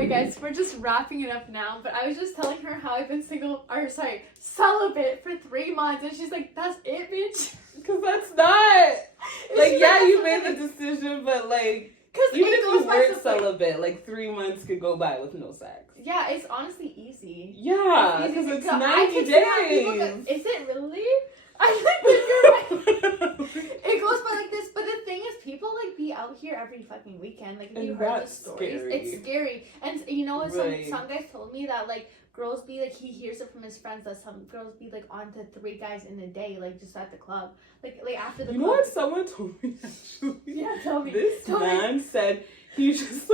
Anyway, guys, we're just wrapping it up now, but I was just telling her how I've been celibate for 3 months, and she's like, that's it, bitch? Because that's not, like, yeah, you made like, the decision, but, like, Cause even if you weren't so celibate, like, 3 months could go by with no sex. Yeah, it's honestly easy. Yeah, because it's 90 days. Is it really? I think you're right. It goes by like this, but the thing is, people like be out here every fucking weekend. Like, if you heard the stories, it's scary. And you know, some guys told me that like girls be like, he hears it from his friends that some girls be like on to 3 guys in a day, like just at the club, like after the. You know what someone told me actually? Yeah, tell me. This man said he just.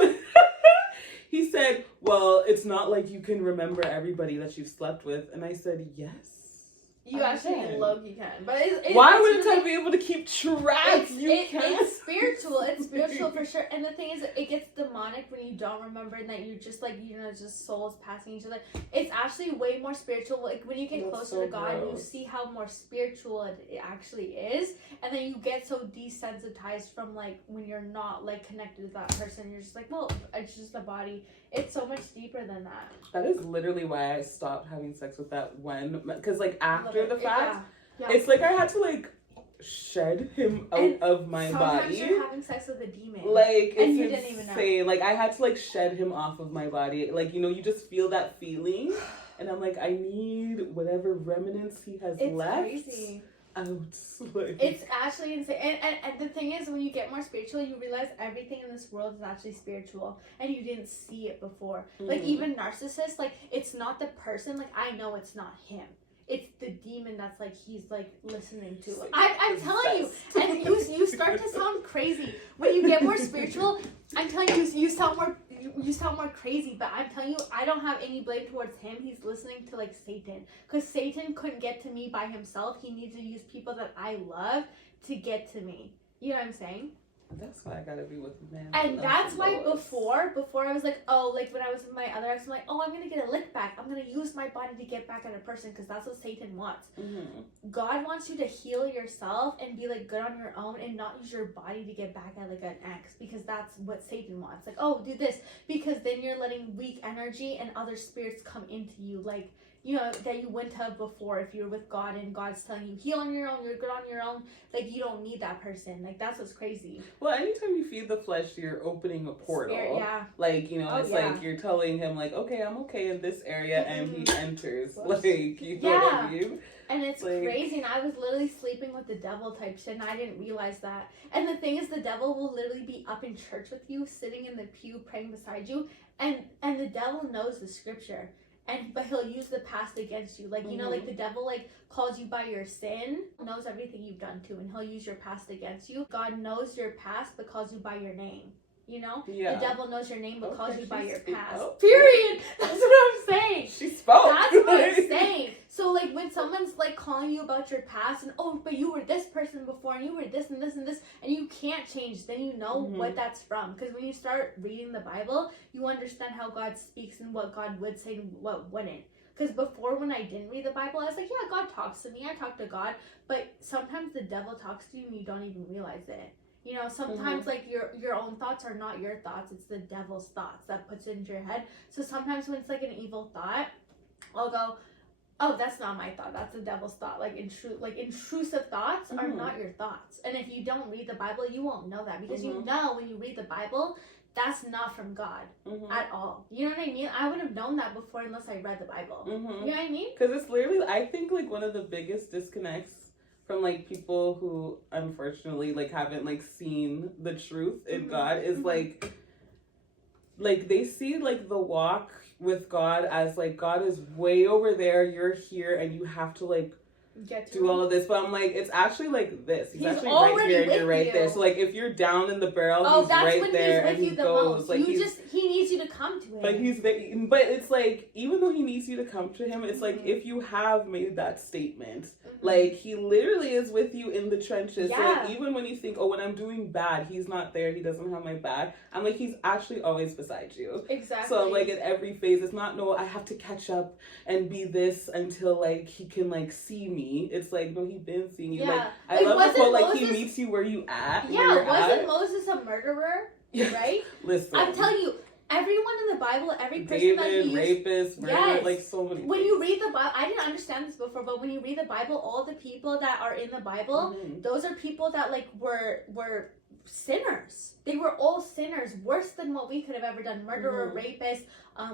He said, well, it's not like you can remember everybody that you've slept with. And I said, yes. You actually low-key can. But why wouldn't I be able to keep track? It's spiritual. It's spiritual for sure. And the thing is, it gets demonic when you don't remember and that you're just like, you know, just souls passing each other. It's actually way more spiritual. Like when you get closer to God, you see how more spiritual it actually is. And then you get so desensitized from like when you're not like connected to that person. You're just like, well, it's just a body. It's so much deeper than that. That is literally why I stopped having sex with that one. Because like after the fact, it's like I had to like shed him out of my body. Sometimes you're having sex with a demon. Like, it's and you insane. Didn't even know. Like, I had to like shed him off of my body. Like, you know, you just feel that feeling. And I'm like, I need whatever remnants he has left. It's crazy. Out. Like, it's actually insane. And the thing is, when you get more spiritual, you realize everything in this world is actually spiritual. And you didn't see it before. Mm-hmm. Like, even narcissists, like, it's not the person. Like, I know it's not him. It's the demon that's like he's like listening to. Like, I'm telling you, and you start to sound crazy when you get more spiritual. I'm telling you, you sound more crazy. But I'm telling you, I don't have any blame towards him. He's listening to like Satan, because Satan couldn't get to me by himself. He needs to use people that I love to get to me. You know what I'm saying? That's why I gotta be with a man. And that's why before I was like, oh, like when I was with my other ex, I'm like, oh, I'm gonna get a lick back. I'm gonna use my body to get back at a person, because that's what Satan wants. Mm-hmm. God wants you to heal yourself and be like good on your own, and not use your body to get back at like an ex, because that's what Satan wants. Like, oh, do this, because then you're letting weak energy and other spirits come into you, like, you know, that you wouldn't have before if you're with God and God's telling you, heal on your own, you're good on your own. Like, you don't need that person. Like, that's what's crazy. Well, anytime you feed the flesh, you're opening a portal. Spirit, yeah. Like, you know, it's like you're telling him, like, okay, I'm okay in this area, and he enters. Like, you know what I mean? And it's like, crazy. And I was literally sleeping with the devil type shit, and I didn't realize that. And the thing is, the devil will literally be up in church with you, sitting in the pew, praying beside you. And the devil knows the scripture. But he'll use the past against you. Like, you know, like the devil, like, calls you by your sin, knows everything you've done too, and he'll use your past against you. God knows your past, but calls you by your name. You know? Yeah. The devil knows your name, but calls you by your past. Period. That's what I'm saying. She spoke. That's what I'm saying. So, like, when someone's, like, calling you about your past, and, oh, but you were this person before, and you were this and this and this, and you can't change, then you know what that's from. Because when you start reading the Bible, you understand how God speaks and what God would say and what wouldn't. Because before, when I didn't read the Bible, I was like, yeah, God talks to me. I talk to God. But sometimes the devil talks to you, and you don't even realize it. You know, sometimes like your own thoughts are not your thoughts. It's the devil's thoughts that puts it into your head. So sometimes when it's like an evil thought, I'll go, oh, that's not my thought. That's the devil's thought. Like intrusive thoughts are not your thoughts. And if you don't read the Bible, you won't know that, because you know when you read the Bible, that's not from God at all. You know what I mean? I would have known that before unless I read the Bible. You know what I mean? Because it's literally, I think, like one of the biggest disconnects from like people who unfortunately like haven't like seen the truth in God is like they see like the walk with God as like God is way over there, you're here, and you have to like do all of this. But I'm like, it's actually like this. He's actually right here and you're right there. So like if you're down in the barrel, he's right there, and he goes like he needs you to come to him. But but it's like, even though he needs you to come to him, it's like if you have made that statement, like he literally is with you in the trenches. So like even when you think, oh, when I'm doing bad, he's not there, he doesn't have my back, I'm like, he's actually always beside you. Exactly. So like in every phase, it's not, no, I have to catch up and be this until like he can like see me. It's like, no, he's been seeing you. Like, I love the quote, like, he meets you where you at. Yeah, wasn't Moses a murderer? Right? Listen, I'm telling you, everyone in the Bible, every person that David, he used, rapist, murder, Yes. like so many when things. you read the Bible, I didn't understand this before, but when you read the Bible, all the people that are in the Bible, Mhm. those are people that like were sinners. They were all sinners, worse than what we could have ever done. Murderer, rapist,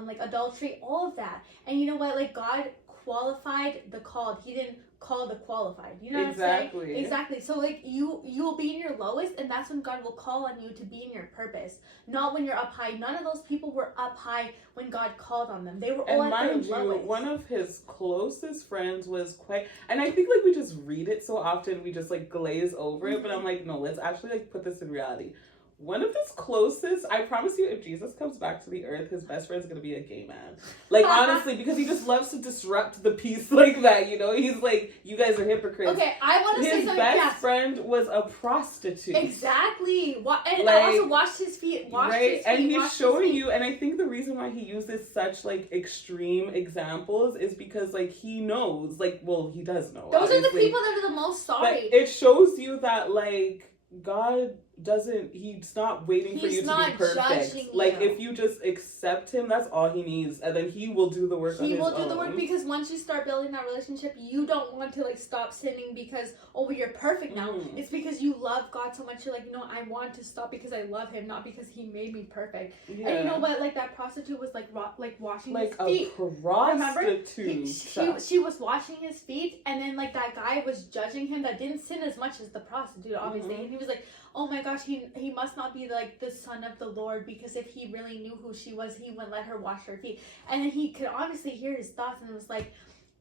like adultery, all of that. And you know what? Like God qualified the called. He didn't call the qualified. You know what I'm Exactly. saying? Exactly. So like you'll be in your lowest, and that's when God will call on you to be in your purpose. Not when you're up high. None of those people were up high when God called on them. They were all And at their mind you, lowest. one of his closest friends was quite, and I think like we just read it so often, we just like glaze over it, but I'm like, no, let's actually like put this in reality. One of his closest, I promise you, if Jesus comes back to the earth, his best friend's gonna be a gay man. Like, honestly, because he just loves to disrupt the peace like that, you know? He's like, you guys are hypocrites. Okay, I want to say His something. best Yes. friend was a prostitute. Exactly. And Like, also washed his feet. Washed right? his feet. And he's washed his showing feet. you, and I think the reason why he uses such like extreme examples is because like he knows, like, well, he does know. Those are the obviously, people that are the most but sorry. it shows you that like God doesn't, he's not waiting for He's you to not be perfect. judging Like you. if you just accept him, that's all he needs, and then he will do the work on He his will do own. the work, because once you start building that relationship, you don't want to like stop sinning because you're perfect now. Mm. It's because you love God so much. You're like, no, I want to stop because I love Him, not because He made me perfect. Yeah. And you know what? Like that prostitute was like washing Like his feet. a prostitute. She was washing his feet, and then like that guy was judging him that didn't sin as much as the prostitute, obviously. Mhm. And he was like, oh my gosh, he must not be like the son of the Lord, because if he really knew who she was, he wouldn't let her wash her feet. And then he could obviously hear his thoughts, and it was like,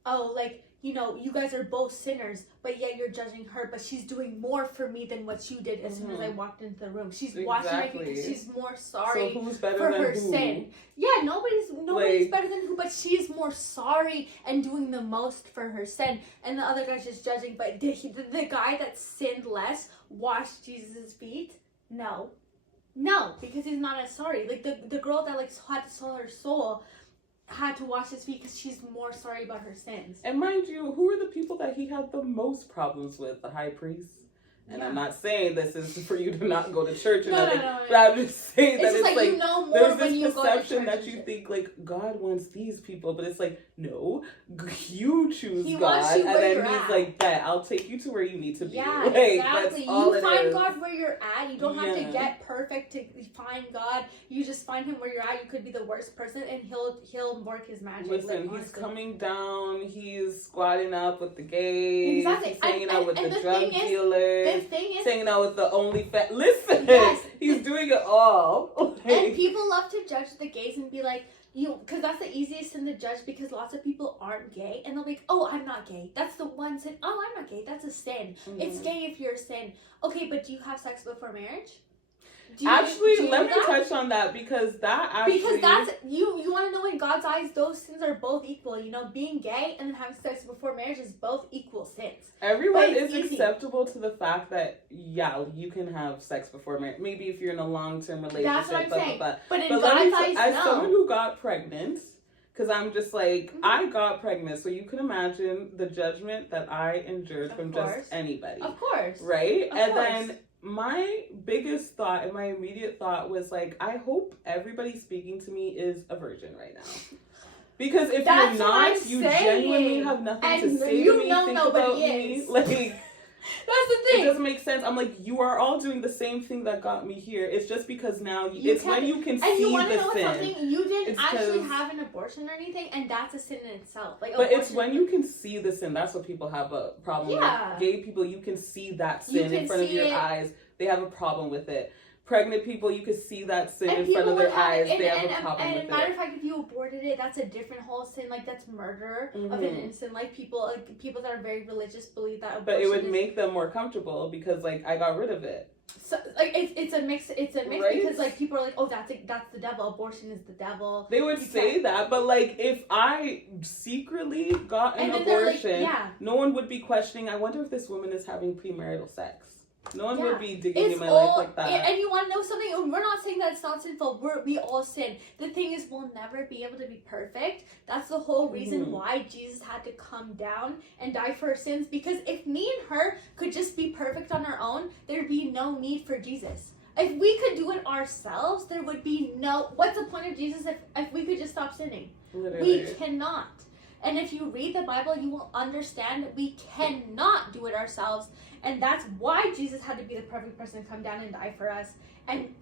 oh, like, you know, you guys are both sinners, but yet you're judging her, but she's doing more for me than what you did as soon as I walked into the room. She's washing my feet because she's more sorry So who's better for than her who? sin. Yeah, nobody's Like, better than who, but she's more sorry and doing the most for her sin, and the other guy's just judging. But did the guy that sinned less wash Jesus' feet? No, because he's not as sorry. Like the girl that like had to sell her soul had to wash his feet because she's more sorry about her sins. And mind you, who are the people that he had the most problems with? The high priest. And Yeah. I'm not saying this is for you to not go to church or No, nothing, no, but I'm just saying that It's just it's like you know more there's when this you go to perception church. that and you shit. think like God wants these people, but it's like no, you choose He God, wants you and where then you're he's at. like, "Bet I'll take you to where you need to be." Yeah, Like, exactly. That's all You it find is. God where you're at. You don't have to Yeah. get perfect to find God. You just find Him where you're at. You could be the worst person, and He'll work His magic. Listen, like, he's honestly. coming down. He's squatting up with the gays. Exactly. He's hanging out with And the the drug thing is- dealers. The thing He's is, hanging out with the OnlyFans. Listen, Yes. he's doing it all. and people love to judge the gays and be like, because that's the easiest sin to judge, because lots of people aren't gay, and they'll be like, oh, I'm not gay. That's the one sin. Oh, I'm not gay. That's a sin. It's Mhm. gay if you're a sin. Okay, but do you have sex before marriage? Do you Actually, do let me that? touch on that because that actually Because that's you want to know, in God's eyes, those sins are both equal. You know, being gay and then having sex before marriage is both equal sins. everyone but it's is easy. acceptable to the fact that you can have sex before marriage. Maybe if you're in a long-term relationship. That's what I'm blah, blah, saying. blah. But in But let me God's eyes, as no. someone who got pregnant, because I'm just like, Mhm. I got pregnant, so you can imagine the judgment that I endured Of from course. just anybody. Of course. Right? Of And course. then my biggest thought and my immediate thought was like, I hope everybody speaking to me is a virgin right now. Because if That's you're what not, I'm you saying. genuinely have nothing And to say you to me, know think nobody about me. is. Like, That's the it thing. doesn't make sense. I'm like, you are all doing the same thing that got me here. It's just because now You it's when can't- you can And you see want to know the what's sin. something? You didn't It's actually 'cause- have an abortion or anything, and that's a sin in itself. Like, But it's abortion- when you can see the sin. That's what people have a problem Yeah. with. Gay people, you can see that You sin in can front of see your it. eyes. They have a problem with it. Pregnant people, you can see that sin And in front people of would their have, eyes. and, They have and, a problem and with matter it. of fact, if you aborted it, that's a different whole sin. Like, that's murder of an Mhm. innocent life. People that are very religious believe that abortion But it would is, make them more comfortable because, like, I got rid of it. so, like, it's a mix. It's a mix Right? because like people are like, oh, that's the devil. Abortion is the devil. They would You say can't- that, but like, if I secretly got an And then they're like, abortion, yeah. no one would be questioning. I wonder if this woman is having premarital sex. No one Yeah. would be digging It's in my all, life like that. and you want to know something? We're not saying that it's not sinful. We all sin. The thing is, we'll never be able to be perfect. That's the whole reason Mhm. why Jesus had to come down and die for our sins. Because if me and her could just be perfect on our own, there'd be no need for Jesus. If we could do it ourselves, there would be what's the point of Jesus if we could just stop sinning? Literally. We cannot. And if you read the Bible, you will understand that we cannot do it ourselves. And that's why Jesus had to be the perfect person to come down and die for us. And,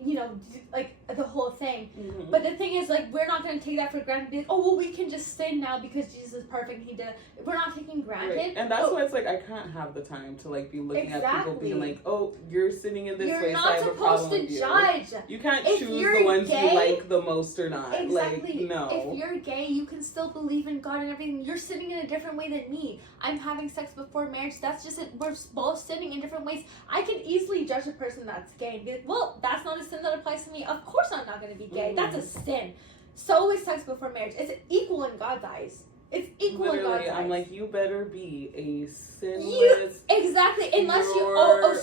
like, the whole thing. Mm-hmm. But the thing is, like, we're not going to take that for granted. Be like, oh, well, we can just sin now because Jesus is perfect and he did it. We're not taking granted. Right. And that's why it's like, I can't have the time to, like, be looking at people being like, oh, you're sinning in this way, so I have a problem with you. You're not supposed to judge. You can't If choose you're the ones gay, you like the most or not. Exactly. Like, no. If you're gay, you can still believe in God and everything. You're sinning in a different way than me. I'm having sex before marriage. That's just it. We're both sinning in different ways. I can easily judge a person that's gay and be like, well, that's not a sin that applies to me. Of course I'm not going to be gay. That's a sin. So is sex before marriage. It's equal in God's eyes. It's equal in God's eyes. I'm like, you better be a sinless. Exactly. Unless you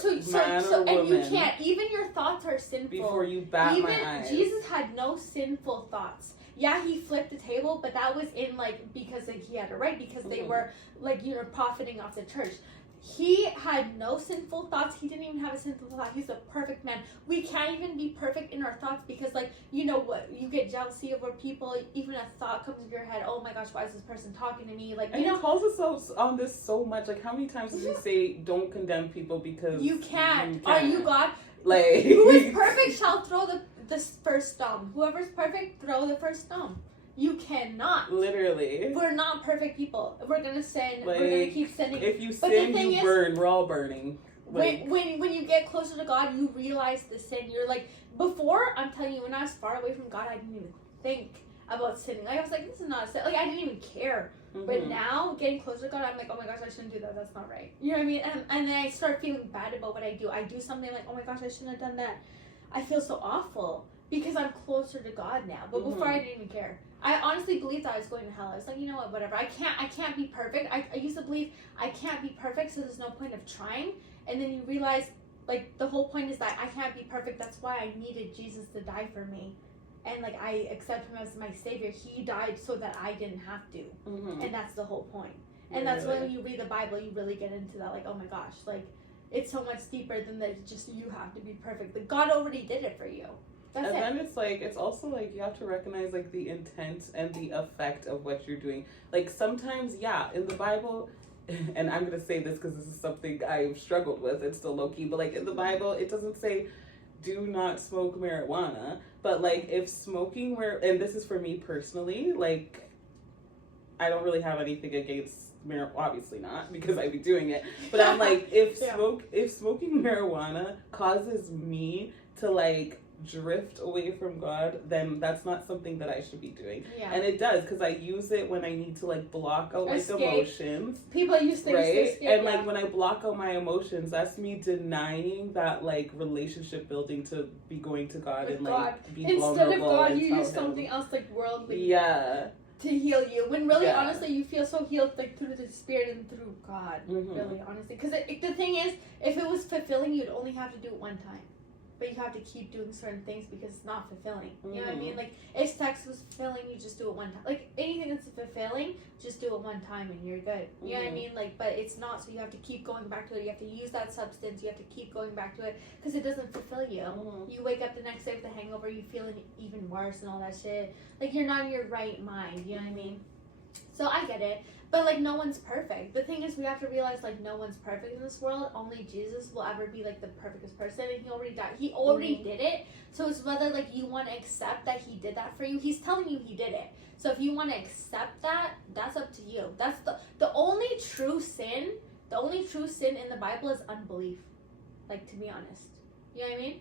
so and you can't. Even your thoughts are sinful. Before you bat my eyes. Jesus had no sinful thoughts. Yeah, he flipped the table, but that was in like because like, he had a right because they were like profiting off the church. He had no sinful thoughts. He didn't even have a sinful thought. He's a perfect man. We can't even be perfect in our thoughts because, like, you know what? You get jealousy over people. Even a thought comes into your head. Oh my gosh, why is this person talking to me? Like, and he calls us on this so much. Like, how many times does he say, "Don't condemn people because you can't"? Are you God? Like, who is perfect shall throw the first stone. Whoever's perfect, throw the first stone. You cannot. Literally. We're not perfect people. We're gonna sin. Like, we're gonna keep sinning. If you sin, you burn. We're all burning. Like, when you get closer to God, you realize the sin. You're like, before, I'm telling you, when I was far away from God, I didn't even think about sinning. Like, I was like, this is not a sin. Like, I didn't even care. Mm-hmm. But now, getting closer to God, I'm like, oh my gosh, I shouldn't do that. That's not right. You know what I mean? And then I start feeling bad about what I do. I do something like, oh my gosh, I shouldn't have done that. I feel so awful. Because I'm closer to God now. But before I didn't even care. I honestly believed that I was going to hell. I was like, you know what, whatever. I can't be perfect. I used to believe I can't be perfect, so there's no point of trying. And then you realize, like, the whole point is that I can't be perfect. That's why I needed Jesus to die for me. And, like, I accept him as my savior. He died so that I didn't have to. Mm-hmm. And that's the whole point. And that's when you read the Bible, you really get into that, like, oh my gosh, like, it's so much deeper than that just you have to be perfect. Like, God already did it for you. That's and then it's like, it's also like you have to recognize like the intent and the effect of what you're doing. Like sometimes, yeah, in the Bible, and I'm going to say this because this is something I've struggled with, it's still low key, but like in the Bible, it doesn't say do not smoke marijuana. But like if smoking and this is for me personally, like I don't really have anything against marijuana, obviously not because I'd be doing it. But I'm like, if smoking marijuana causes me to like drift away from God, then that's not something that I should be doing. Yeah. And it does because I use it when I need to like block out like emotions. People use things to escape, and like when I block out my emotions, that's me denying that like relationship building to be going to God with and like be vulnerable. Instead of God, you use something else like worldly. Yeah. To heal you, when really honestly you feel so healed like through the Spirit and through God. Really honestly, because the thing is, if it was fulfilling, you'd only have to do it one time. But you have to keep doing certain things because it's not fulfilling. You know what I mean? Like, if sex was fulfilling, you just do it one time. Like, anything that's fulfilling, just do it one time and you're good. You know what I mean? Like, but it's not, so you have to keep going back to it. You have to use that substance. You have to keep going back to it because it doesn't fulfill you. You wake up the next day with a hangover, you feeling even worse and all that shit. Like, you're not in your right mind. You know what I mean? So I get it. But, like, no one's perfect. The thing is, we have to realize, like, no one's perfect in this world. Only Jesus will ever be, like, the perfectest person. And he already died. He already did it. So it's whether, like, you want to accept that he did that for you. He's telling you he did it. So if you want to accept that, that's up to you. That's the only true sin. The only true sin in the Bible is unbelief. Like, to be honest. You know what I mean?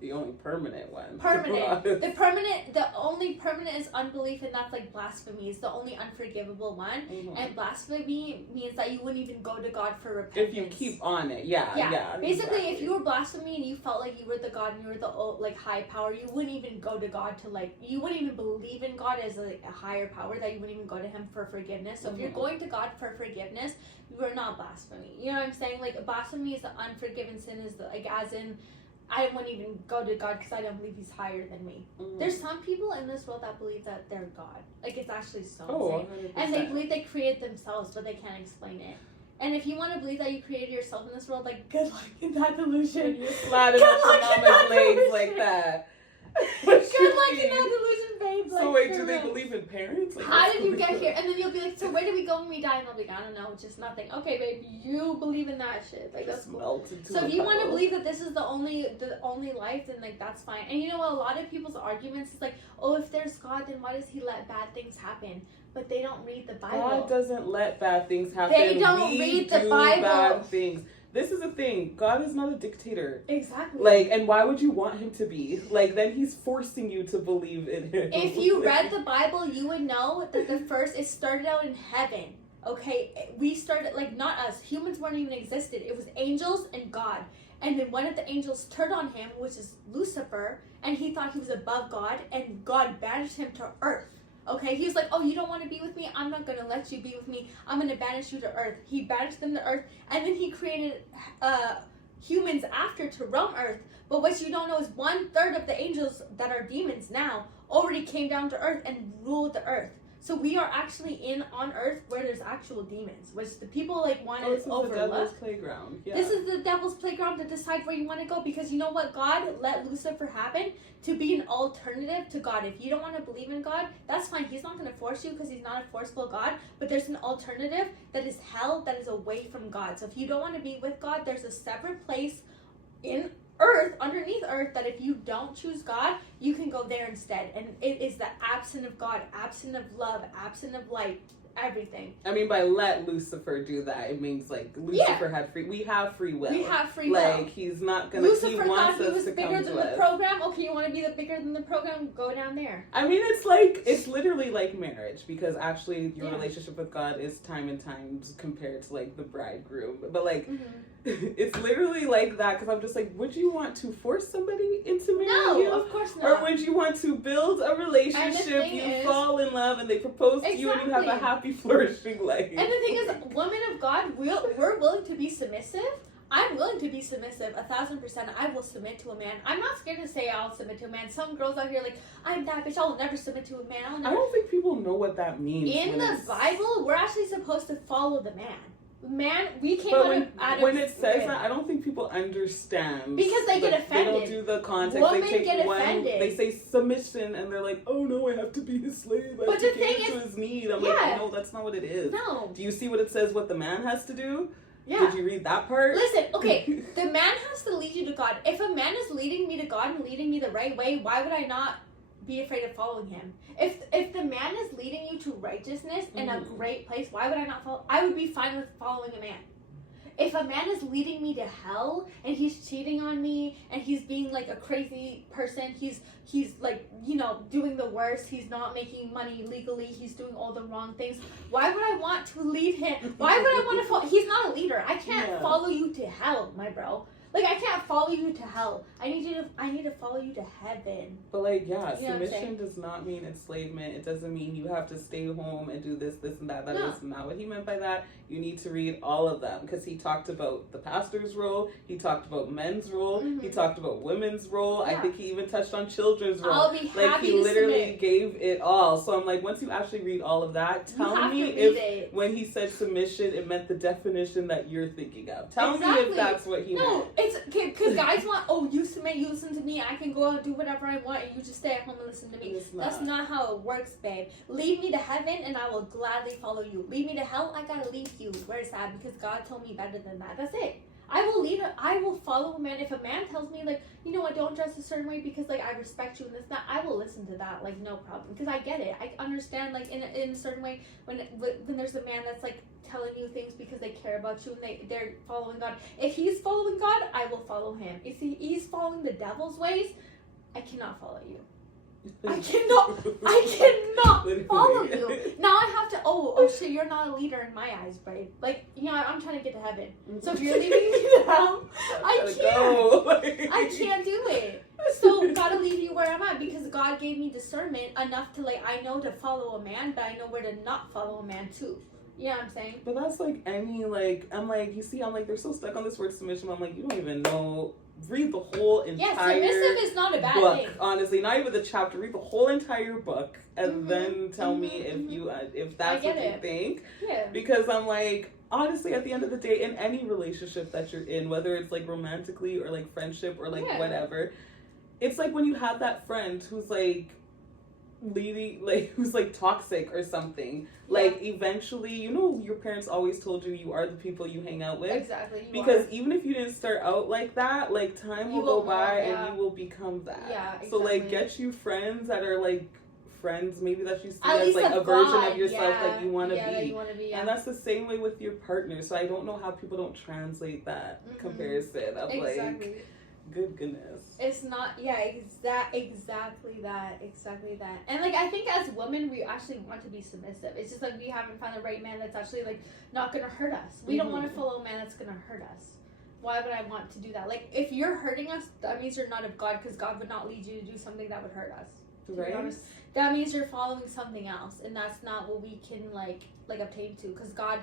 The only permanent one. Permanent. The only permanent is unbelief, and that's like blasphemy. It's the only unforgivable one. And blasphemy means that you wouldn't even go to God for repentance. If you keep on it, yeah. Basically, exactly. If you were blasphemy and you felt like you were the God and you were the like high power, you wouldn't even go to God to like, you wouldn't even believe in God as a higher power, that you wouldn't even go to him for forgiveness. So if you're going to God for forgiveness, you are not blasphemy. You know what I'm saying? Like, blasphemy is the unforgiven sin, is the, like, as in, I wouldn't even go to God because I don't believe he's higher than me. There's some people in this world that believe that they're God. Like, it's actually so insane. And they believe they created themselves, but they can't explain it. And if you want to believe that you created yourself in this world, like, good luck in that delusion. You're sliding Good up luck your in that mama's legs delusion. like that. Good luck in that delusion, babe. So Like, wait, for do they real. believe in parents? Like, How what's did you going get on? here? And then you'll be like, so where do we go when we die? And they'll be like, I don't know, just nothing. Okay, babe, you believe in that shit. Like, that's Just cool. melt into So a if you want to puddle. believe that this is the only life, then like that's fine. And you know what? A lot of people's arguments is like, oh, if there's God, then why does He let bad things happen? But they don't read the Bible. God doesn't let bad things happen. They don't We read the do Bible. Bad things. This is the thing. God is not a dictator. Exactly. Like, and why would you want him to be? Like, then he's forcing you to believe in him. If you read the Bible, you would know that it started out in heaven. Okay, we started, like, not us. Humans weren't even existed. It was angels and God. And then one of the angels turned on him, which is Lucifer, and he thought he was above God, and God banished him to earth. Okay, he was like, oh, you don't want to be with me? I'm not going to let you be with me. I'm going to banish you to earth. He banished them to earth, and then he created humans after to roam earth. But what you don't know is 1/3 of the angels that are demons now already came down to earth and ruled the earth. So we are actually on earth where there's actual demons, which the people like want to this is the devil's overlook. playground. Yeah. This is the devil's playground to decide where you want to go, because you know what? God let Lucifer happen to be an alternative to God. If you don't want to believe in God, that's fine. He's not going to force you because he's not a forceful God, but there's an alternative that is hell, that is away from God. So if you don't want to be with God, there's a separate place in earth, underneath earth, that if you don't choose God, you can go there instead. And it is the absent of God, absent of love, absent of light, everything. I mean, by let Lucifer do that, it means like Lucifer had free. We have free will. We have free will. Like he's not gonna. Lucifer he thought wants he us was to bigger come than to the us. program. Okay, you want to be the bigger than the program? Go down there. I mean, it's literally like marriage, because actually your Yeah. relationship with God is time and times compared to like the bridegroom. But like, Mm-hmm. it's literally like that, because I'm just like, would you want to force somebody into marrying No, you? of course Or not. would you want to build a relationship, thing you is- fall in love, and they propose to you, and you have a Exactly. happy, flourishing life? And the thing is, women of God, we're willing to be submissive. I'm willing to be submissive, 1,000%. I will submit to a man. I'm not scared to say I'll submit to a man. Some girls out here like, I'm that bitch. I'll never submit to a man. I'll I never. don't think people know what that means. In when the it's- Bible, we're actually supposed to follow the man. Man, we came But out when, of Adam's when it says rib. that, I don't think people understand. Because they get They don't offended. do the context. Women they take get one. offended. They say submission, and they're like, "Oh no, I have to be his slave. I But have to the thing cater to is- his need." I'm yeah. like, "No, that's not what it is." No. Do you see what it says? What the man has to do? Yeah. Did you read that part? Listen, okay, the man has to lead you to God. If a man is leading me to God and leading me the right way, why would I not be afraid of following him? If the man is leading you to righteousness and a Mhm. great place, why would I not follow? I would be fine with following a man. If a man is leading me to hell and he's cheating on me and he's being like a crazy person, he's like, you know, doing the worst, he's not making money legally, he's doing all the wrong things, why would I want to lead him? Why would I want to follow? He's not a leader. I can't Yeah. follow you to hell, my bro. Like, I can't follow you to hell. I need to follow you to heaven. But like, yeah, You know what I'm submission saying? does not mean enslavement. It doesn't mean you have to stay home and do this, and that. That No. is not what he meant by that. You need to read all of them, because he talked about the pastor's role. He talked about men's role. Mhm. He talked about women's role. I Yeah. think he even touched on children's role. I'll be Like, happy he to literally submit. gave it all. So I'm like, once you actually read all of that, You tell have me to read if it. when he said submission, it meant the definition that you're thinking of. Tell me Exactly. if that's what he No, meant. it's because guys want, oh, you submit, you listen to me, I can go out and do whatever I want, and you just stay at home and listen to me. It's That's not how it works, babe. Lead me to heaven, and I will gladly follow you. Lead me to hell, I gotta leave you. Where's that? Because God told me better than that. That's it. I will follow a man. If a man tells me, like, you know what, don't dress a certain way because, like, I respect you and this and that, I will listen to that, like, no problem. Because I get it. I understand, like, in a certain way, when there's a man that's, like, telling you things because they care about you and they're following God. If he's following God, I will follow him. If he's following the devil's ways, I cannot follow you. I cannot follow you. Now I have to, oh shit, you're not a leader in my eyes, babe. Like, you know, I'm trying to get to heaven. So if you're leading me to hell, I Gotta can't. go. I can't do it. So gotta leave you where I'm at, because God gave me discernment enough to, like, I know to follow a man, but I know where to not follow a man too. You know what I'm saying? But that's like any, like, I'm like, you see, I'm like, they're so stuck on this word submission. I'm like, you don't even know. Read the whole Yeah, entire submissive is not a bad book. thing. Honestly, not even the chapter. Read the whole entire book, and Mhm, then tell me mhm, if you if that's get what you it. think. Yeah. Because I'm like, honestly, at the end of the day, in any relationship that you're in, whether it's like romantically or like friendship or like whatever, it's like when you have that friend who's like leading, like who's like toxic or something, like eventually, you know, your parents always told you you are the people you hang out with. Exactly. Because even if you didn't start out like that, like time will go by and you will become that. Yeah, exactly. So like get you friends that are like friends maybe that you see as like a version of yourself that you want to be. And that's the same way with your partner. So I don't know how people don't translate that comparison of like goodness. It's not exactly that. And like I think as women we actually want to be submissive. It's just like we haven't found the right man that's actually like not gonna hurt us. We don't want to follow a man that's gonna hurt us. Why would I want to do that? Like if you're hurting us, that means you're not of God, because God would not lead you to do something that would hurt us. Right. That means you're following something else, and that's not what we can like obtain to, because God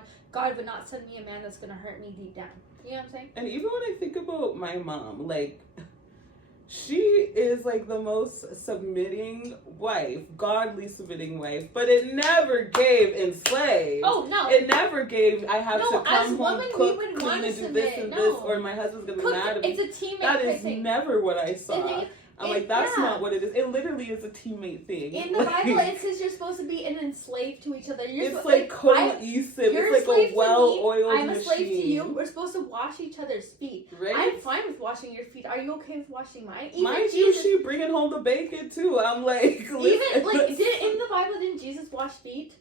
would not send me a man that's gonna hurt me deep down. You know what I'm saying? And even when I think about my mom, like she is like the most submitting wife, godly submitting wife, but it never gave enslaved. Oh no! It never gave. I have to come home, women, cook, clean, and do this and this, or my husband's gonna be mad at me. It's a teammate. That is never what I saw. I'm like, that's not what it is. It literally is a teammate thing. In the Bible, it says you're supposed to be an enslaved to each other. It's like cohesive. It's like a well-oiled machine. I'm a slave to you. We're supposed to wash each other's feet. Right? I'm fine with washing your feet. Are you okay with washing mine? Mind you, she bringing home the bacon too. I'm like, even like, in the Bible, didn't Jesus wash feet?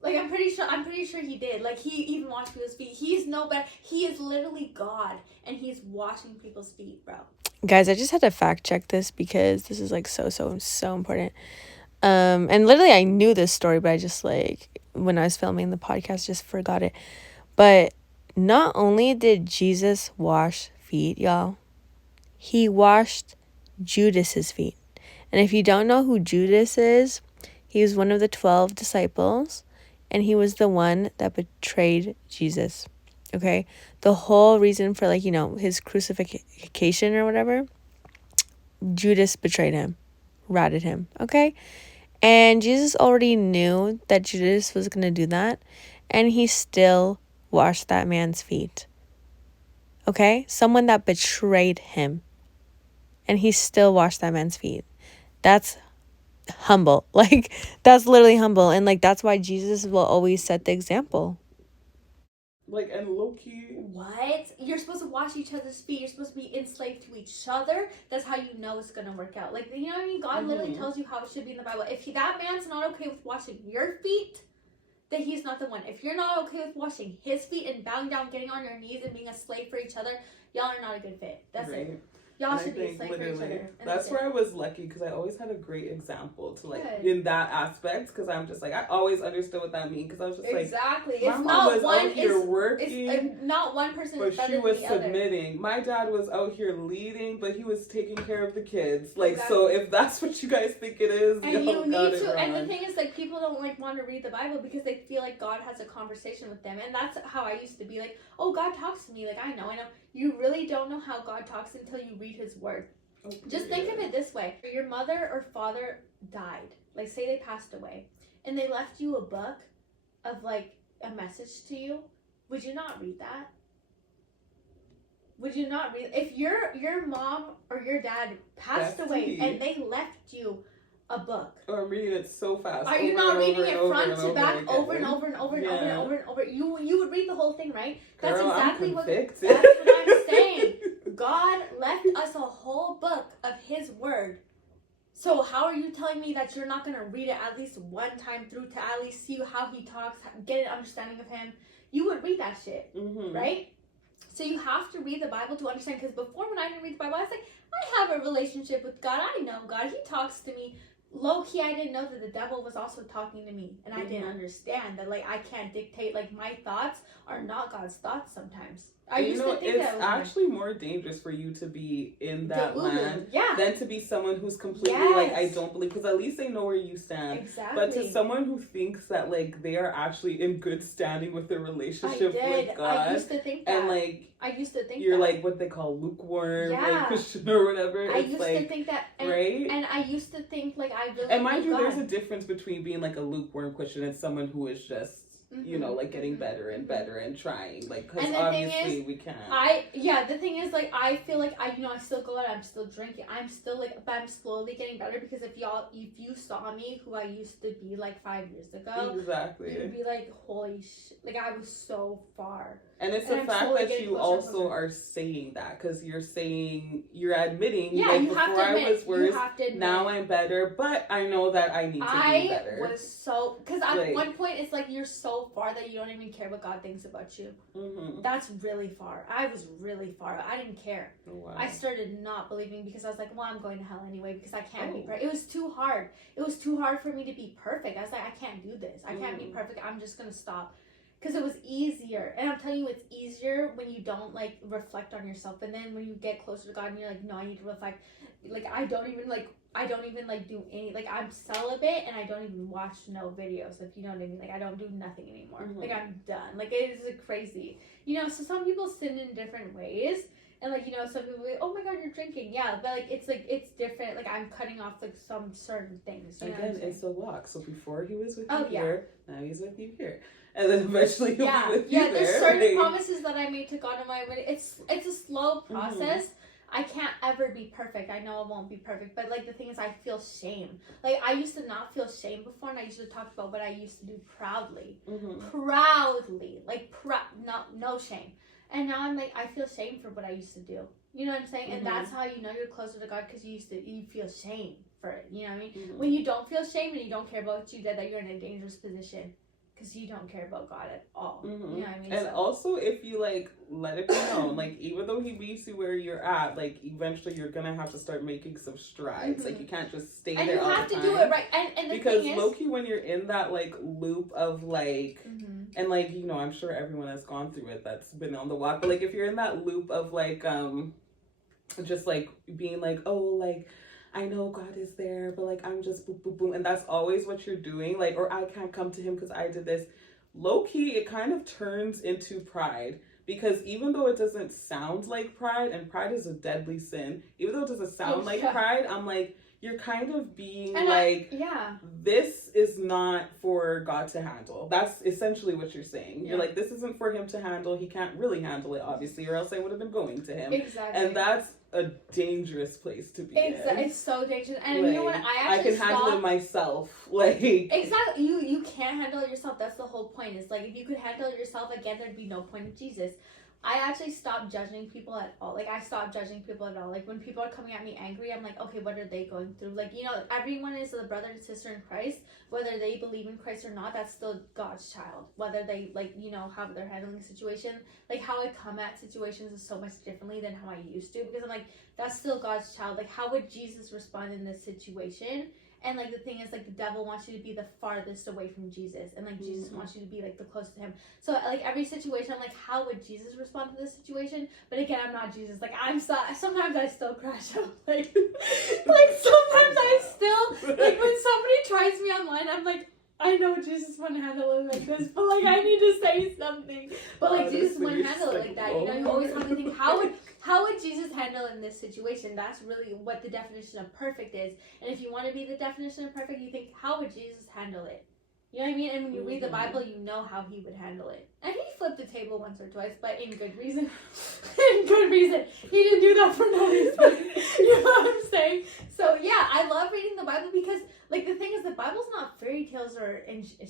Like I'm pretty sure he did. Like he even washed people's feet. He's no better. He is literally God, and he's washing people's feet, bro. Guys, I just had to fact check this because this is like so important. And literally I knew this story, but I just like when I was filming the podcast just forgot it. But not only did Jesus wash feet, y'all, he washed Judas's feet. And if you don't know who Judas is, he was one of the 12 disciples, and he was the one that betrayed Jesus. Okay, the whole reason for like, you know, his crucifixion or whatever, Judas betrayed him, ratted him. Okay, and Jesus already knew that Judas was gonna do that, and he still washed that man's feet. Okay, someone that betrayed him, and he still washed that man's feet. That's humble. Like that's literally humble, and like that's why Jesus will always set the example. Like, and low-key... What? You're supposed to wash each other's feet. You're supposed to be enslaved to each other. That's how you know it's going to work out. Like, you know what I mean? God literally tells you how it should be in the Bible. If that man's not okay with washing your feet, then he's not the one. If you're not okay with washing his feet and bowing down, getting on your knees and being a slave for each other, y'all are not a good fit. That's it. Y'all should be a slave for each other. That's where I was lucky, because I always had a great example to like in that aspect, because I'm just like, I always understood what that means, because I was just exactly. Like, my mom was out here working, it's not one person, but she was submitting. My dad was out here leading, but he was taking care of the kids. Like, so if that's what you guys think it is, and you need to. And the thing is, like, people don't like want to read the Bible because they feel like God has a conversation with them, and that's how I used to be. Like, oh, God talks to me. Like, I know. You really don't know how God talks until you read his word. Okay. Just think of it this way. Your mother or father died. Like, say they passed away. And they left you a book of, like, a message to you. Would you not read that? Would you not read? If your mom or your dad passed away and they left you a book. Oh, I'm reading it so fast. Are you not reading it front to back over and over and over and over and over and over? You would read the whole thing, right? That's Girl, exactly what I'm saying. God left us a whole book of his word. So how are you telling me that you're not going to read it at least one time through to at least see how he talks, get an understanding of him? You would read that shit, right? So you have to read the Bible to understand, because before, when I didn't read the Bible, I was like, I have a relationship with God. I know God. He talks to me. Low-key, I didn't know that the devil was also talking to me, and I didn't understand that, like, I can't dictate, like, my thoughts are not God's thoughts sometimes. I used to think it's actually more dangerous for you to be in that land than to be someone who's completely like, I don't believe, because at least they know where you stand. Exactly. But to someone who thinks that like they are actually in good standing with their relationship with God, I used to think that. And like I used to think you're like what they call lukewarm, like Christian or whatever. I used to think that, right? And I used to think like I really. And mind you, there's a difference between being like a lukewarm Christian and someone who is just you know, like getting better and better and trying, like, because And the thing obviously is, we can't. The thing is, like, I feel like I still go out, I'm still drinking, I'm still like, but I'm slowly getting better, because if you saw me who I used to be like 5 years ago, Exactly. you'd be like, holy shit, like I was so far. And it's the fact that you also are saying that, because you're admitting, yeah, like, you before have to admit, I was worse, now admit. I'm better, but I know that I need to be better. I was so, because at one point it's like you're so far that you don't even care what God thinks about you. Mm-hmm. That's really far. I was really far. I didn't care. Wow. I started not believing, because I was like, well, I'm going to hell anyway, because I can't be perfect. It was too hard. It was too hard for me to be perfect. I was like, I can't do this. I can't be perfect. I'm just going to stop. Because it was easier. And I'm telling you, it's easier when you don't, like, reflect on yourself. And then when you get closer to God and you're like, no, I need to reflect. Like, I don't even do any, like, I'm celibate and I don't even watch no videos, if you know what I mean. Like, I don't do nothing anymore. Mm-hmm. Like, I'm done. Like, it is like, crazy. You know, so some people sin in different ways. And, like, you know, some people are like, oh my God, you're drinking. Yeah, but, like, it's different. Like, I'm cutting off, like, some certain things. You know Again, it's a walk. So before he was with you yeah. here, now he's with you here. And then eventually he'll be with you there. There's certain promises that I made to God in my wedding. It's a slow process. Mm-hmm. I can't ever be perfect. I know I won't be perfect. But, like, the thing is, I feel shame. Like, I used to not feel shame before, and I used to talk about what I used to do proudly. Mm-hmm. Proudly. Like, no shame. And now I'm like, I feel shame for what I used to do. You know what I'm saying? Mm-hmm. And that's how you know you're closer to God, because you feel shame for it. You know what I mean? Mm-hmm. When you don't feel shame and you don't care about what you did, that you're in a dangerous position. Because you don't care about God at all. Mm-hmm. You know what I mean? And also, if you, like, let it be known, like, even though he meets you where you're at, like, eventually you're going to have to start making some strides. Mm-hmm. Like, you can't just stay there all the time. And you have to do it right. And the thing is, because low-key, when you're in that, like, loop of, like, mm-hmm. and, like, you know, I'm sure everyone has gone through it that's been on the walk. But, like, if you're in that loop of, like, just, like, being like, oh, like, I know God is there, but, like, I'm just boom, boom, boom. And that's always what you're doing. Like, or I can't come to him because I did this. Low-key, it kind of turns into pride. Because even though it doesn't sound like pride, and pride is a deadly sin, even though it doesn't sound like pride, I'm like, you're kind of being this is not for God to handle. That's essentially what you're saying. Yeah. You're like, this isn't for him to handle. He can't really handle it, obviously, or else I would have been going to him. Exactly. And that's a dangerous place to be in. It's so dangerous. And like, you know what? I can handle it myself. Like, exactly. You can't handle it yourself. That's the whole point. It's like, if you could handle it yourself, again, there'd be no point in Jesus. I actually stopped judging people at all. Like, I stopped judging people at all. Like, when people are coming at me angry, I'm like, okay, what are they going through? Like, you know, everyone is a brother and sister in Christ. Whether they believe in Christ or not, that's still God's child. Whether they, like, you know, how they're handling a situation. Like, how I come at situations is so much differently than how I used to. Because I'm like, that's still God's child. Like, how would Jesus respond in this situation? And, like, the thing is, like, the devil wants you to be the farthest away from Jesus. And, like, Jesus wants you to be, like, the closest to him. So, like, every situation, I'm like, how would Jesus respond to this situation? But, again, I'm not Jesus. Like, sometimes I still crash out. Like, sometimes I still, like, when somebody tries me online, I'm like, I know Jesus wouldn't handle it like this, but, like, I need to say something. But, like, Jesus wouldn't handle it like that. You know, you always have to think, how would Jesus handle in this situation? That's really what the definition of perfect is. And if you want to be the definition of perfect, you think, how would Jesus handle it? You know what I mean? And when you read the Bible, you know how he would handle it. And he flipped the table once or twice, but in good reason. In good reason. He didn't do that for no reason. You know what I'm saying? So, yeah, I love reading the Bible because, like, the thing is, the Bible's not fairy tales or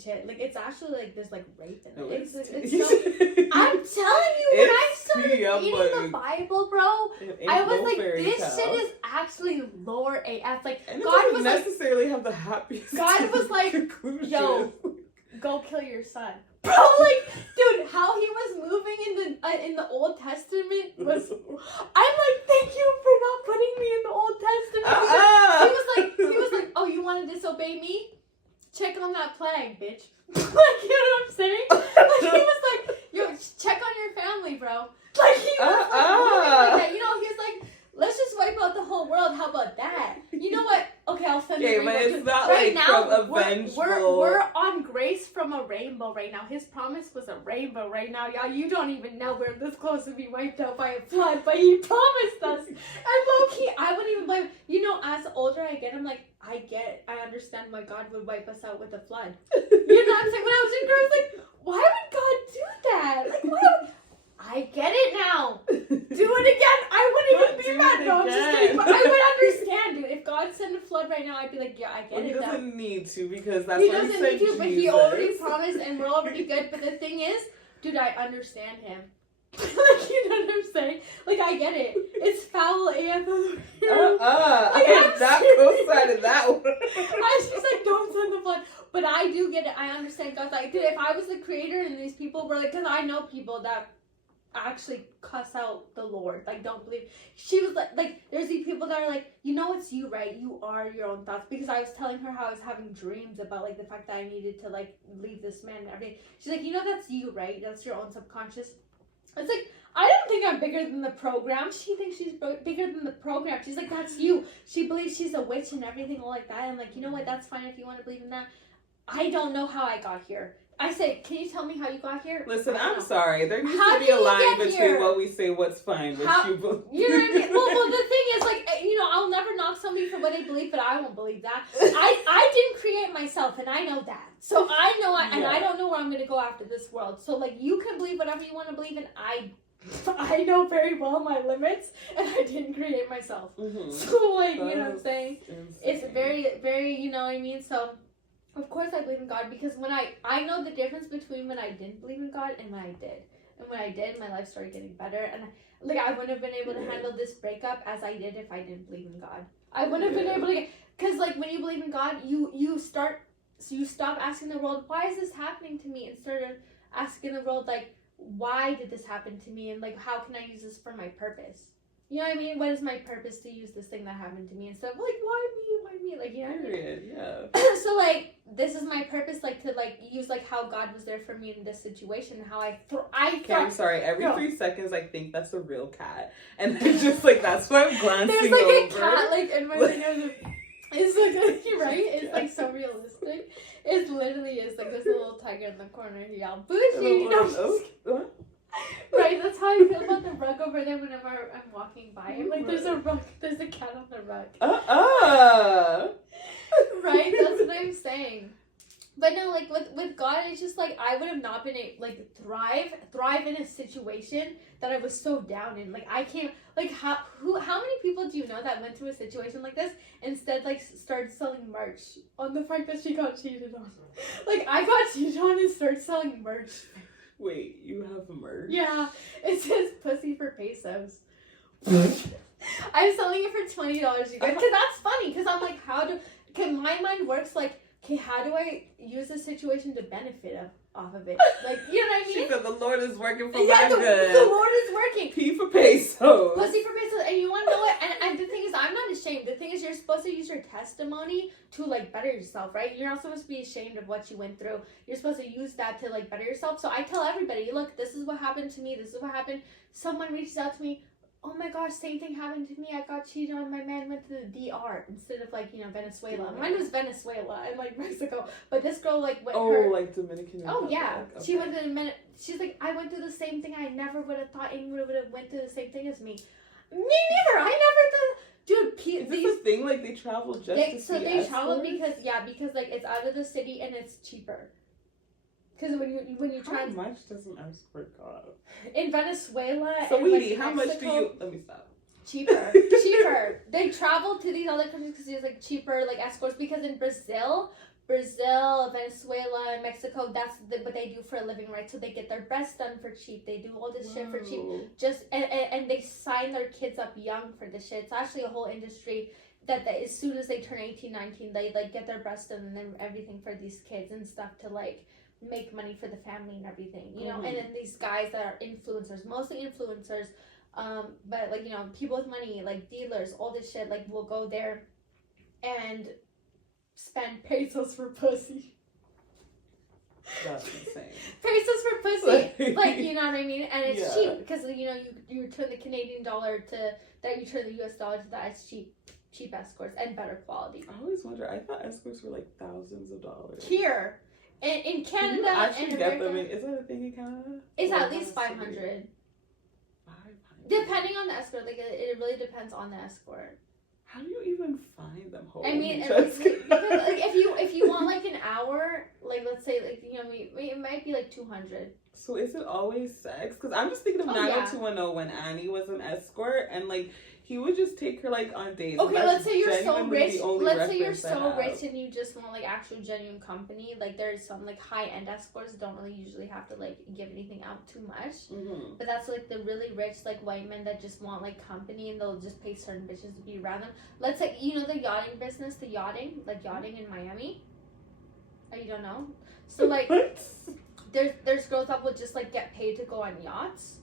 shit. Like, it's actually, like, there's, like, rape in it. It's so... I'm telling you, when I started reading the Bible, bro, I was like, this shit is actually lore AF. Like, and God was necessarily have the happiest God was like, conclusion. Yo, go kill your son. Bro, like, dude, how he was moving in the Old Testament was... I'm like, thank you for not putting me in the Old Testament. He was like, oh, you want to disobey me? Check on that plague, bitch. Like, you know what I'm saying? Like, he was like, yo, check on your family, bro. Like, he was like, moving like that. You know, he was like, let's just just wipe out the whole world. How about that? You know what? Okay, I'll send Okay, the but rainbow it's too. not Right like now, from a vengeful. we're on grace from a rainbow right now. His promise was a rainbow right now, y'all. You don't even know we're this close to be wiped out by a flood, but he promised us. And low-key, I wouldn't even blame him. You know, as older I get, I'm like, I understand why God would wipe us out with a flood. You know what I'm saying? When I was younger, I was like, why would God do that? Like, why would... I get it now. Do it again. I wouldn't even be mad. No, I'm just kidding. But I would understand, dude. If God sent a flood right now, I'd be like, yeah, I get He it now. doesn't need to, because that's He what doesn't he said. need to, but he already promised, and we're already good. But the thing is, dude, I understand him. Like, you know what I'm saying? Like, I get it. It's foul AF. I am not co-signing that one. She's like, don't send the flood. But I do get it. I understand God's like, dude, if I was the creator and these people were like, because I know people that actually cuss out the Lord, like, don't believe. She was like there's these people that are like, you know, it's you, right? You are your own thoughts. Because I was telling her how I was having dreams about like the fact that I needed to like leave this man and everything. She's like, you know, that's you, right? That's your own subconscious. It's like, I don't think I'm bigger than the program. She thinks she's bigger than the program. She's like, that's you. She believes she's a witch and everything all like that. And like, you know what? That's fine if you want to believe in that. I don't know how I got here. I say, can you tell me how you got here? Listen, I'm sorry. There needs How to be a did you line get between here? what we say, what's fine, what How- you believe. You know what I mean? Well, the thing is, like, you know, I'll never knock somebody for what they believe, but I won't believe that. I didn't create myself, and I know that. So I know, and I don't know where I'm going to go after this world. So, like, you can believe whatever you want to believe, and I know very well my limits, and I didn't create myself. Mm-hmm. So, like, you know what I'm saying? Insane. It's very, very, you know what I mean? So, of course I believe in God, because when I know the difference between when I didn't believe in God and when I did. And when I did, my life started getting better. And like, I wouldn't have been able to handle this breakup as I did if I didn't believe in God. I wouldn't have been able to get, because like when you believe in God, you stop asking the world, why is this happening to me? And start asking the world, like, why did this happen to me? And like, how can I use this for my purpose? You know what I mean? What is my purpose to use this thing that happened to me? Instead of like, why me? Like, you know what I mean? Period, yeah. So like, this is my purpose, like, to like use like how God was there for me in this situation, how I Okay, I'm sorry. Every No. 3 seconds, I think that's a real cat, and it's just like that's why I'm glancing there's like over. a cat like in my thing. It's like you're right. It's like so realistic. It literally is like there's a little tiger in the corner. Y'all bougie. No, right, that's how I feel about the rug over there whenever I'm walking by. I'm like, there's a rug, there's a cat on the rug. Right, that's what I'm saying. But no, like with God, it's just like I would have not been able like thrive in a situation that I was so down in. Like I can't like how many people do you know that went through a situation like this instead like started selling merch on the fact that she got cheated on? Like I got cheated on and started selling merch. Wait, you have merch? Yeah, it says pussy for pesos. I'm selling it for $20, you guys, because that's funny. Because I'm like, my mind works like, okay, how do I use this situation to benefit off of it? Like, you know what I mean? She said the Lord is working for Yeah, my good. the Lord is working. P for pesos. Pussy for pesos. And you want to know what? And the thing is, I'm not ashamed. The thing is, you're supposed to use your testimony to like better yourself, right? You're not supposed to be ashamed of what you went through. You're supposed to use that to like better yourself. So I tell everybody, look, this is what happened to me. This is what happened. Someone reaches out to me. Oh my gosh, same thing happened to me. I got cheated on. My man went to the DR instead of like, you know, Venezuela. Mine was Venezuela and like Mexico. But this girl like went like Dominican Oh Republic. yeah. Okay. She went to the minute. She's like, I went through the same thing. I never would have thought Ingrid would have went through the same thing as me. Me neither. I never thought. Dude, Is this a thing? Like they travel just to so see they travel escorts? because like it's out of the city and it's cheaper. Because when you try How much does an escort cost? in Venezuela So, and Weedy, like, how much do Mexico, you? Let me stop. cheaper. They travel to these other countries because there's like cheaper like escorts. Because in Brazil, Venezuela, and Mexico, that's what they do for a living, right? So they get their breasts done for cheap. They do all this shit for cheap. Just and they sign their kids up young for this shit. It's actually a whole industry that as soon as they turn 18, 19, they like get their breasts done and then everything for these kids and stuff to like make money for the family and everything, you know. And then these guys that are influencers, mostly influencers, but like, you know, people with money, like dealers, all this shit, like will go there and spend pesos for pussy. That's insane. Pesos for pussy, like, you know what I mean? And it's Yeah. cheap because you know you turn the Canadian dollar to that, you turn the US dollar to that. It's cheap escorts and better quality. I always wonder. I thought escorts were like thousands of dollars. Here, in Can you Canada actually and get America, them? Is that a thing in Canada? it's Or at it least has to be 500. 500. Depending on the escort, like it really depends on the escort. How do you even find them? I mean, Holy like, just because, like, if you want like an hour, like let's say like you know it might be like 200. So is it always sex? Because I'm just thinking of Oh, yeah. 90210 when Annie was an escort and like he would just take her like on dates. Okay, And let's that's say you're so genuinely rich. the only Let's say you're reference I so have. rich and you just want like actual genuine company. Like there's some like high end escorts don't really usually have to like give anything out too much. Mhm. But that's like the really rich like white men that just want like company and they'll just pay certain bitches to be around them. Let's say you know the yachting business, the yachting in Miami. Oh, you don't know? So like What? there's girls that will just like get paid to go on yachts.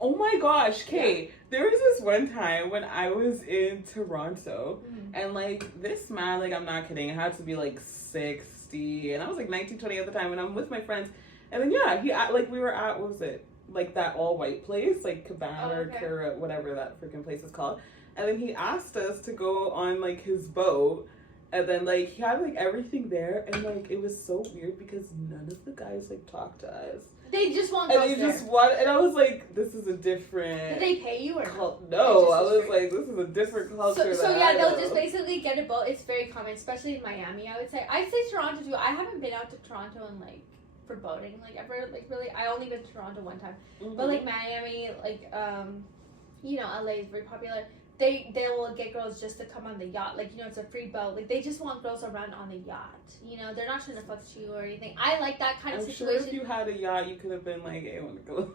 Oh my gosh, Kay. There was this one time when I was in Toronto and like this man, like I'm not kidding, it had to be like 60 and I was like 19, 20 at the time and I'm with my friends and then yeah, like we were at, what was it? Like that all white place, like Cabana or Cura, whatever that freaking place is called. And then he asked us to go on like his boat and then like he had like everything there and like it was so weird because none of the guys like talked to us. They just want And girls they there. just want, and I was like, this is a different. Did they pay you or No, They I just was like, this is a different culture. So than yeah, I they'll know. just basically get a boat. It's very common, especially in Miami. I would say. I'd say Toronto too. I haven't been out to Toronto and like for boating, like ever, like really. I only been to Toronto one time, but like Miami, like you know, LA is very popular. They will get girls just to come on the yacht, like you know, it's a free boat. Like they just want girls around on the yacht. You know, they're not trying to fuck you or anything. I like that kind of I'm sure situation. if you had a yacht, you could have been like, hey, I want to go.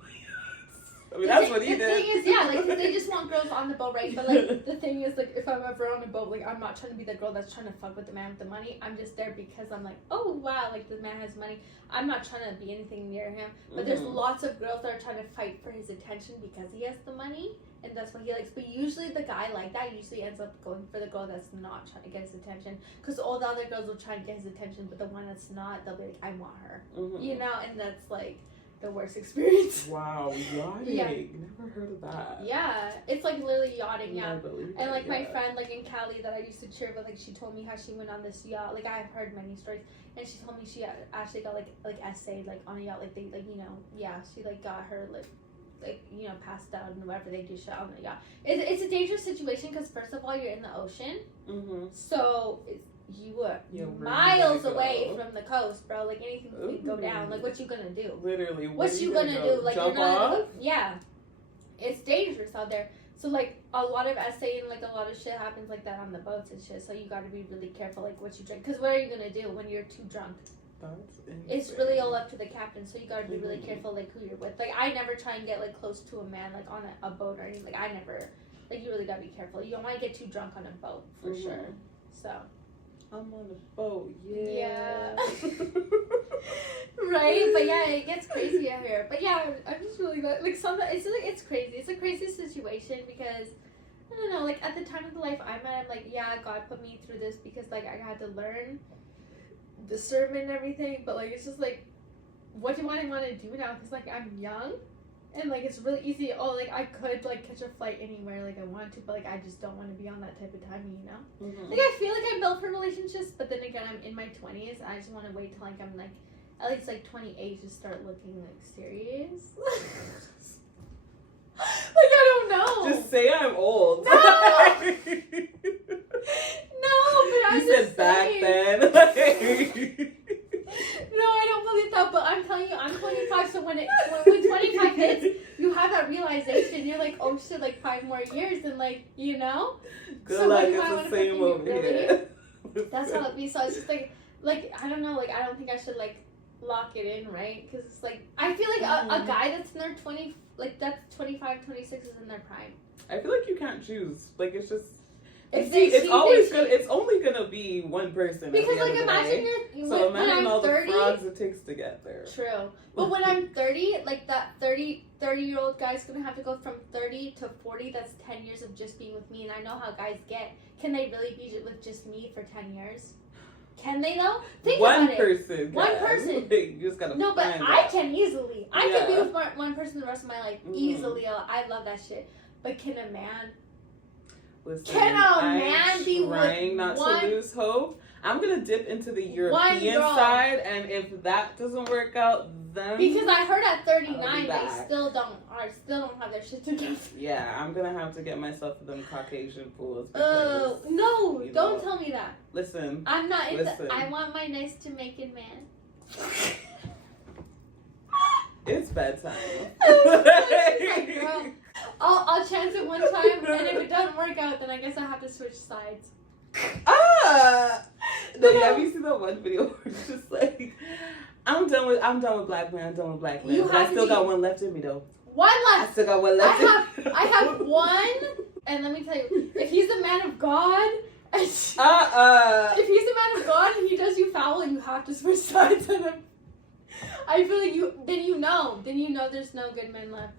I mean, that's what he the did. thing is, yeah, like 'cause they just want girls on the boat, right? But like the thing is, like if I'm ever on a boat, like I'm not trying to be the girl that's trying to fuck with the man with the money. I'm just there because I'm like, oh wow, like the man has money. I'm not trying to be anything near him. But there's lots of girls that are trying to fight for his attention because he has the money, and that's what he likes. But usually the guy like that usually ends up going for the girl that's not trying to get his attention, because all the other girls will try and get his attention, but the one that's not, they'll be like, I want her, you know, and that's like the worst experience. Wow, yachting. Yeah. Never heard of that. Yeah, it's like literally yachting, yeah. I believe And it, like my yeah. friend like in Cali that I used to cheer with, like she told me how she went on this yacht. Like I've heard many stories, and she told me she actually got like essayed like on a yacht, like they like you know she like got her like you know passed out and whatever they do shit on the yacht. It's a dangerous situation because first of all you're in the ocean, so you are Yeah, where miles you gonna away go? from the coast, bro. Like anything could go down. Like what you gonna do? Literally, What where you gonna gonna go? do? Like jump you're not off? gonna, yeah. It's dangerous out there. So like a lot of essaying, like a lot of shit happens like that on the boats and shit. So you got to be really careful like what you drink, because what are you gonna do when you're too drunk? That's insane. It's really all up to the captain. So you got to be really careful like who you're with. Like I never try and get like close to a man like on a boat or anything. Like I never. Like you really gotta be careful. You don't want to get too drunk on a boat for sure. So. I'm on a boat, yeah. Right, but yeah, it gets crazy out here. But yeah, I'm just really glad. Like sometimes it's crazy. It's a crazy situation because I don't know. Like at the time of the life I'm at, I'm like, yeah, God put me through this because like I had to learn the sermon and everything. But like it's just like, what do I want to do now? Because like I'm young. And like it's really easy. Oh, like I could like catch a flight anywhere like I want to, but like I just don't want to be on that type of timing, you know. Like I feel like I'm built for relationships, but then again I'm in my 20s. I just want to wait till like I'm like at least like 28 to start looking like serious. Like I don't know. Just say I'm old. No! No, but I'm You said just back saying. then. No, I don't believe that, but I'm telling you, I'm 25, so when 25 hits, you have that realization. You're like, oh shit, like 5 more years, and like, you know? Good So luck, what do I it's wanna the same fucking over do, really? here. That's how it be. So it's just like I don't know, like I don't think I should like lock it in, right? Because it's like I feel like a guy that's in their 20, like that's 25, 26 is in their prime. I feel like you can't choose. Like it's just. If See, they it's cheat, always they good. cheat. It's only gonna be one person. Because at the like end of the imagine day. you're So when imagine I'm all 30. the frogs it takes to get there. True. But when I'm 30, like that 30-year-old guy's gonna have to go from 30 to 40. That's 10 years of just being with me, and I know how guys get. Can they really be with just me for 10 years? Can they though? Think One about it. person. One can. person. Like, you just gotta No, but find I that. can easily. I Yeah. can be with one person the rest of my life Mhm. easily. I love that shit. But can a man? Listen, Can a I'm man be with trying not one- to lose hope. I'm gonna dip into the European girl? side, and if that doesn't work out, then Because I heard at I'll 39 be they back. still don't have their shit together. yeah, I'm gonna have to get myself them Caucasian fools. Oh Because, no! you Don't know. tell me that. Listen, I'm not into. Listen. I want my nice Jamaican man. it's bedtime. She's like, girl, I'll chance it one time, and if it doesn't work out, then I guess I have to switch sides. No, have you seen that one video where it's just like, I'm done with black men. I'm done with black men. You But have I to still be- got one left in me though. One I left. still got one left. I have one, and let me tell you, if he's a man of God, and if he's a man of God and he does you foul, you have to switch sides on him. I feel like then you know there's no good men left.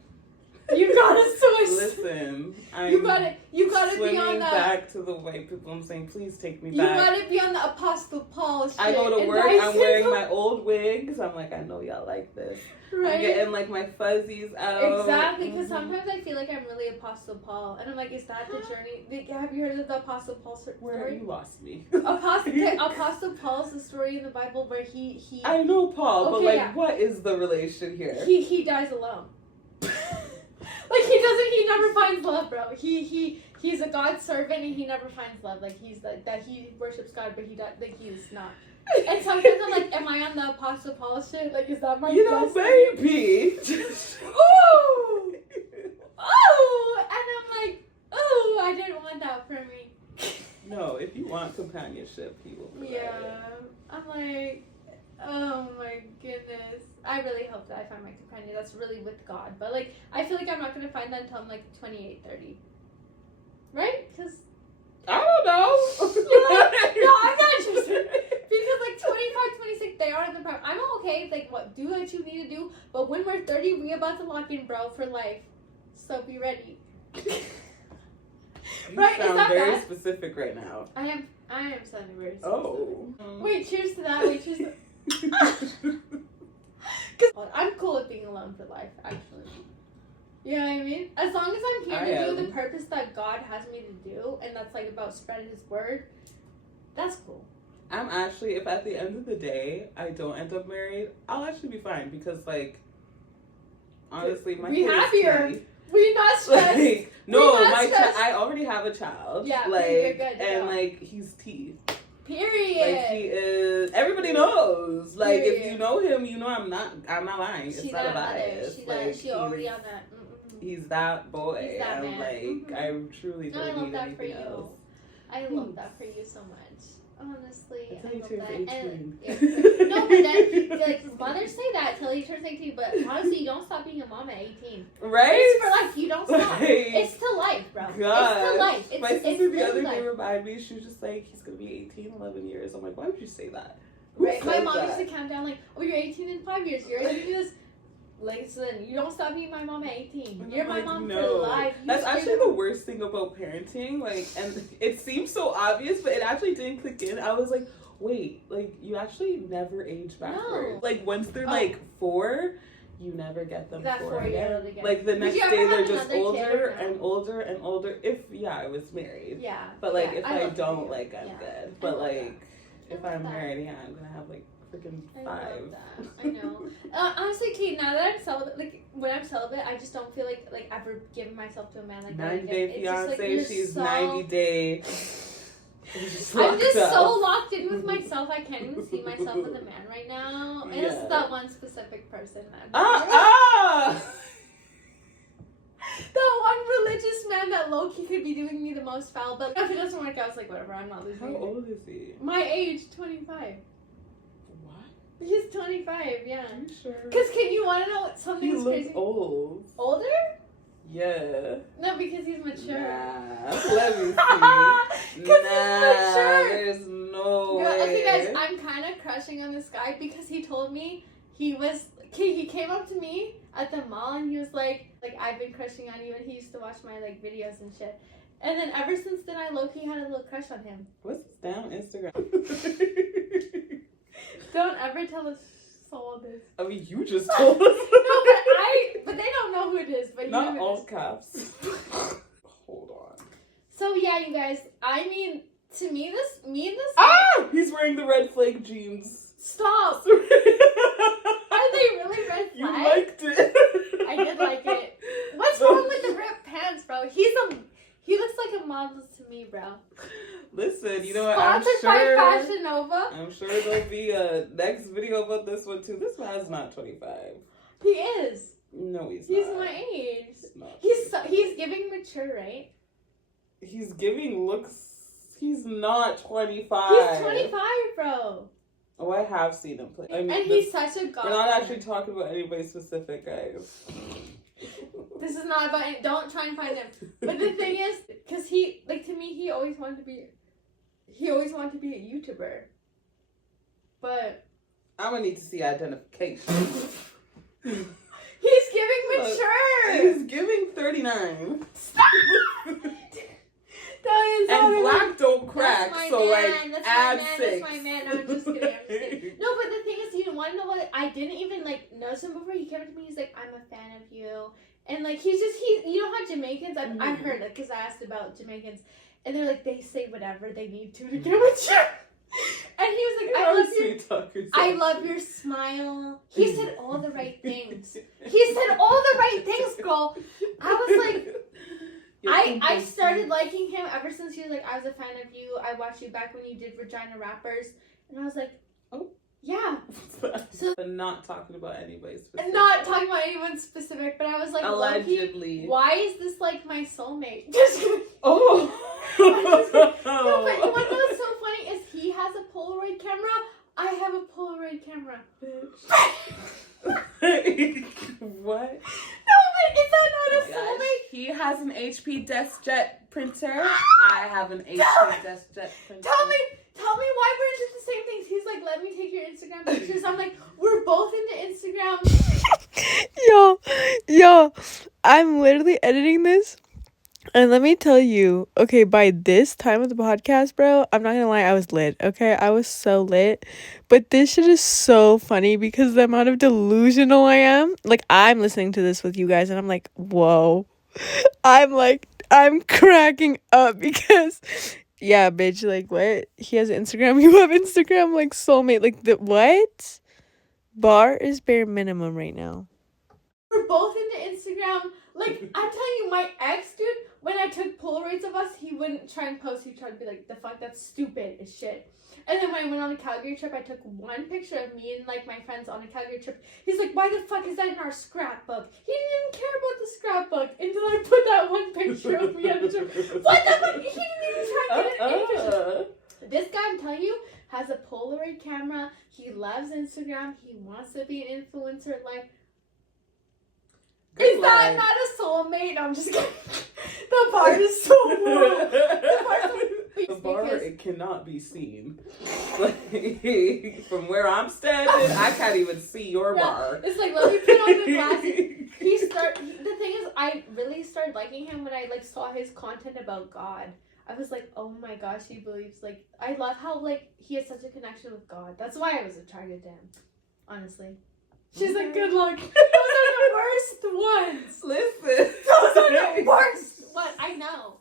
You gotta switch. Listen, I'm You gotta be swimming on the. back to the white people. I'm saying, please take me You back. gotta be on the Apostle Paul shit. I go to and work. I I'm say wearing some- my old wigs. I'm like, I know y'all like this. I'm right. getting like my fuzzies out. Exactly, because Mhm. sometimes I feel like I'm really Apostle Paul, and I'm like, is that the journey? Have you heard of the Apostle Paul Where story? you lost me. Apostle Paul's the story in the Bible where he I know Paul, but Okay, like, yeah. what is the relation here? he dies alone. Like he never finds love, bro. He's a God servant and he never finds love. Like he's like that he worships God, but he's not. And sometimes I'm like, am I on the Apostle Paul shit? Like, is that my You know, destiny? baby. Ooh! Ooh! And I'm like, ooh, I didn't want that for me. No, if you want companionship, he will provide it. Yeah. I'm like, oh my goodness. I really hope that I find my companion that's really with God. But like, I feel like I'm not going to find that until I'm like 28, 30. Right? Because I don't know. You're like, no, I'm not interested. Because like 25, 26, they are in the prime. I'm okay. Like, do what you need to do. But when we're 30, we about to lock in, bro, for life. So be ready. You Right, is sound that very bad? specific right now. I am sounding very specific. Oh. Wait, cheers to that. Wait, cheers to Cause I'm cool with being alone for life, actually. You know what I mean? As long as I'm here I to do am. the purpose that God has me to do, and that's like about spreading His word, that's cool. I'm actually, if at the end of the day I don't end up married, I'll actually be fine because, like, honestly, my Be kid is happier. pretty. We not stressed. Like, no, not my stressed. I already have a child. Yeah, like, you're good, and yeah. like he's T. Period. Like he is. Everybody knows. Like if Period. you know him, you know I'm not lying. She's It's not a that mother. bias. She Like, she already he's- on that. He's that boy. He's that and man. like Mhm. I truly No, I don't love need that for anything you. else. I love that for you so much. Honestly, Until I he love turns that. 18. And, no, but then like mothers say that till he turns 18. But honestly, you don't stop being a mom at 18. Right? It's for life. You don't stop. Like, It's to life, bro. It's gosh. to life. It's, My it's sister the really other day life. reminded me, she was just like, he's gonna be 18 in 11 years. I'm like, why would you say that? Who Right. My says mom that? used to count down like, oh, you're 18 in 5 years. You're 18 in this. Like, so then you don't stop being my mom at 18. And You're I'm my like, mom no. for life. You That's just- actually the worst thing about parenting. Like, and it seems so obvious, but it actually didn't click in. I was like, wait, like you actually never age backwards. No. Like once they're Oh. like 4, you never get them That 4 4-year-old again. again. Like the Would next you ever day they're have just another kid older or no? and older and older. If I was married. Yeah. But like yeah, if I love don't, you. like I'm Yeah. good. I But love like that. if I love I'm that. married, yeah, I'm gonna have like freaking I 5. love that. I know. Honestly, Kate, now that I'm celibate, like when I'm celibate, I just don't feel like I've ever given myself to a man like that 90 again. Day It's just, like, Fiance, you're she's so- 90 Day. I'm just so locked in with myself. I can't even see myself with a man right now. And it's Yeah. that one specific person that. Ah! That one religious man that low-key could be doing me the most foul, but if it doesn't work out, it's like, whatever, I'm not losing How it. old is he? My age, 25. What? He's 25, yeah. Are you sure? Because can you want to know He something looks crazy? old. Older? Yeah. No, because he's mature. Nah. Let me see. Because Nah, he's mature. there's no Girl, way. okay, guys, I'm kind of crushing on this guy because he told me he came up to me at the mall and he was like I've been crushing on you, and he used to watch my like videos and shit. And then ever since then, I low-key had a little crush on him. What's his damn Instagram? Don't ever tell a soul this. I mean, you just told us. But they don't know who it is. But Not you know who it all is. caps. Hold on. So yeah, you guys. I mean, to me and this. Ah! He's wearing the red flag jeans. Stop. Are they really red flag? You liked it. I did like it. What's wrong with the ripped pants, bro? He looks like a model to me, bro. Listen, you know what? I'm Sponsored sure. by Fashion Nova. I'm sure there'll be a next video about this one too. This man's not 25. He is. No, he's He's not. my age. He's not. He's giving mature, right? He's giving looks. He's not 25. He's 25, bro. Oh, I have seen him play. I mean, And he's such a god. we're not actually talking about anybody specific, guys. This is not about it. Don't try and find him. But the thing is, because he, like, to me, he always wanted to be a YouTuber. But I'm gonna need to see identification. he's giving mature. He's giving 39. Stop. That is And so black don't crack, That's my so man. like That's add my man. 6. That's my man. No, I'm just kidding. I'm just kidding. No, but the thing is, you want to know what? I didn't even like notice him before he came up to me. He's like, "I'm a fan of you," and like he. You know how Jamaicans? I've heard it because I asked about Jamaicans, and they're like they say whatever they need to get with you. And he was like, I love your smile. He said all the right things. He said all the right things, girl. I was like. I started liking him ever since he was like, I was a fan of you. I watched you back when you did Regina Rappers. And I was like, oh, yeah. So, but not talking about anybody specific. not talking about anyone specific, but I was like, allegedly. Why is this like my soulmate? Just kidding. Oh. No, but you want to know what's so funny is he has a Polaroid camera. I have a Polaroid camera. What? No, but is that not a soulmate? He has an HP DeskJet printer. I have an HP DeskJet printer. Tell me why we're into the same things. He's like, let me take your Instagram pictures. I'm like, we're both into Instagram. Yo, I'm literally editing this. And let me tell you, okay, by this time of the podcast, bro, I'm not gonna lie, I was lit, okay? I was so lit. But this shit is so funny because the amount of delusional I am. Like, I'm listening to this with you guys and I'm like, whoa. I'm cracking up because, yeah, bitch, like, what? He has Instagram, you have Instagram, like, soulmate. Like, what? Bar is bare minimum right now. We're both into Instagram. Like, I'm telling you, my ex, dude, when I took Polaroids of us, he wouldn't try and post. He'd try to be like, the fuck, that's stupid as shit. And then when I went on a Calgary trip, I took one picture of me and, like, my friends on a Calgary trip. He's like, why the fuck is that in our scrapbook? He didn't even care about the scrapbook until I put that one picture of me on the trip. What the fuck? He didn't even try and get it in. This guy, I'm telling you, has a Polaroid camera. He loves Instagram. He wants to be an influencer. Like, is that not a soulmate? No, I'm just kidding. The bar is so low. The bar, it cannot be seen. Like, from where I'm standing, I can't even see your bar. It's like, let me put on the glasses. The thing is, I really started liking him when I like saw his content about God. I was like, oh my gosh, he believes, like, I love how, like, he has such a connection with God. That's why I was attracted to him, honestly. She's like, good luck. Those are the worst ones. Listen. Those are the worst ones. I know.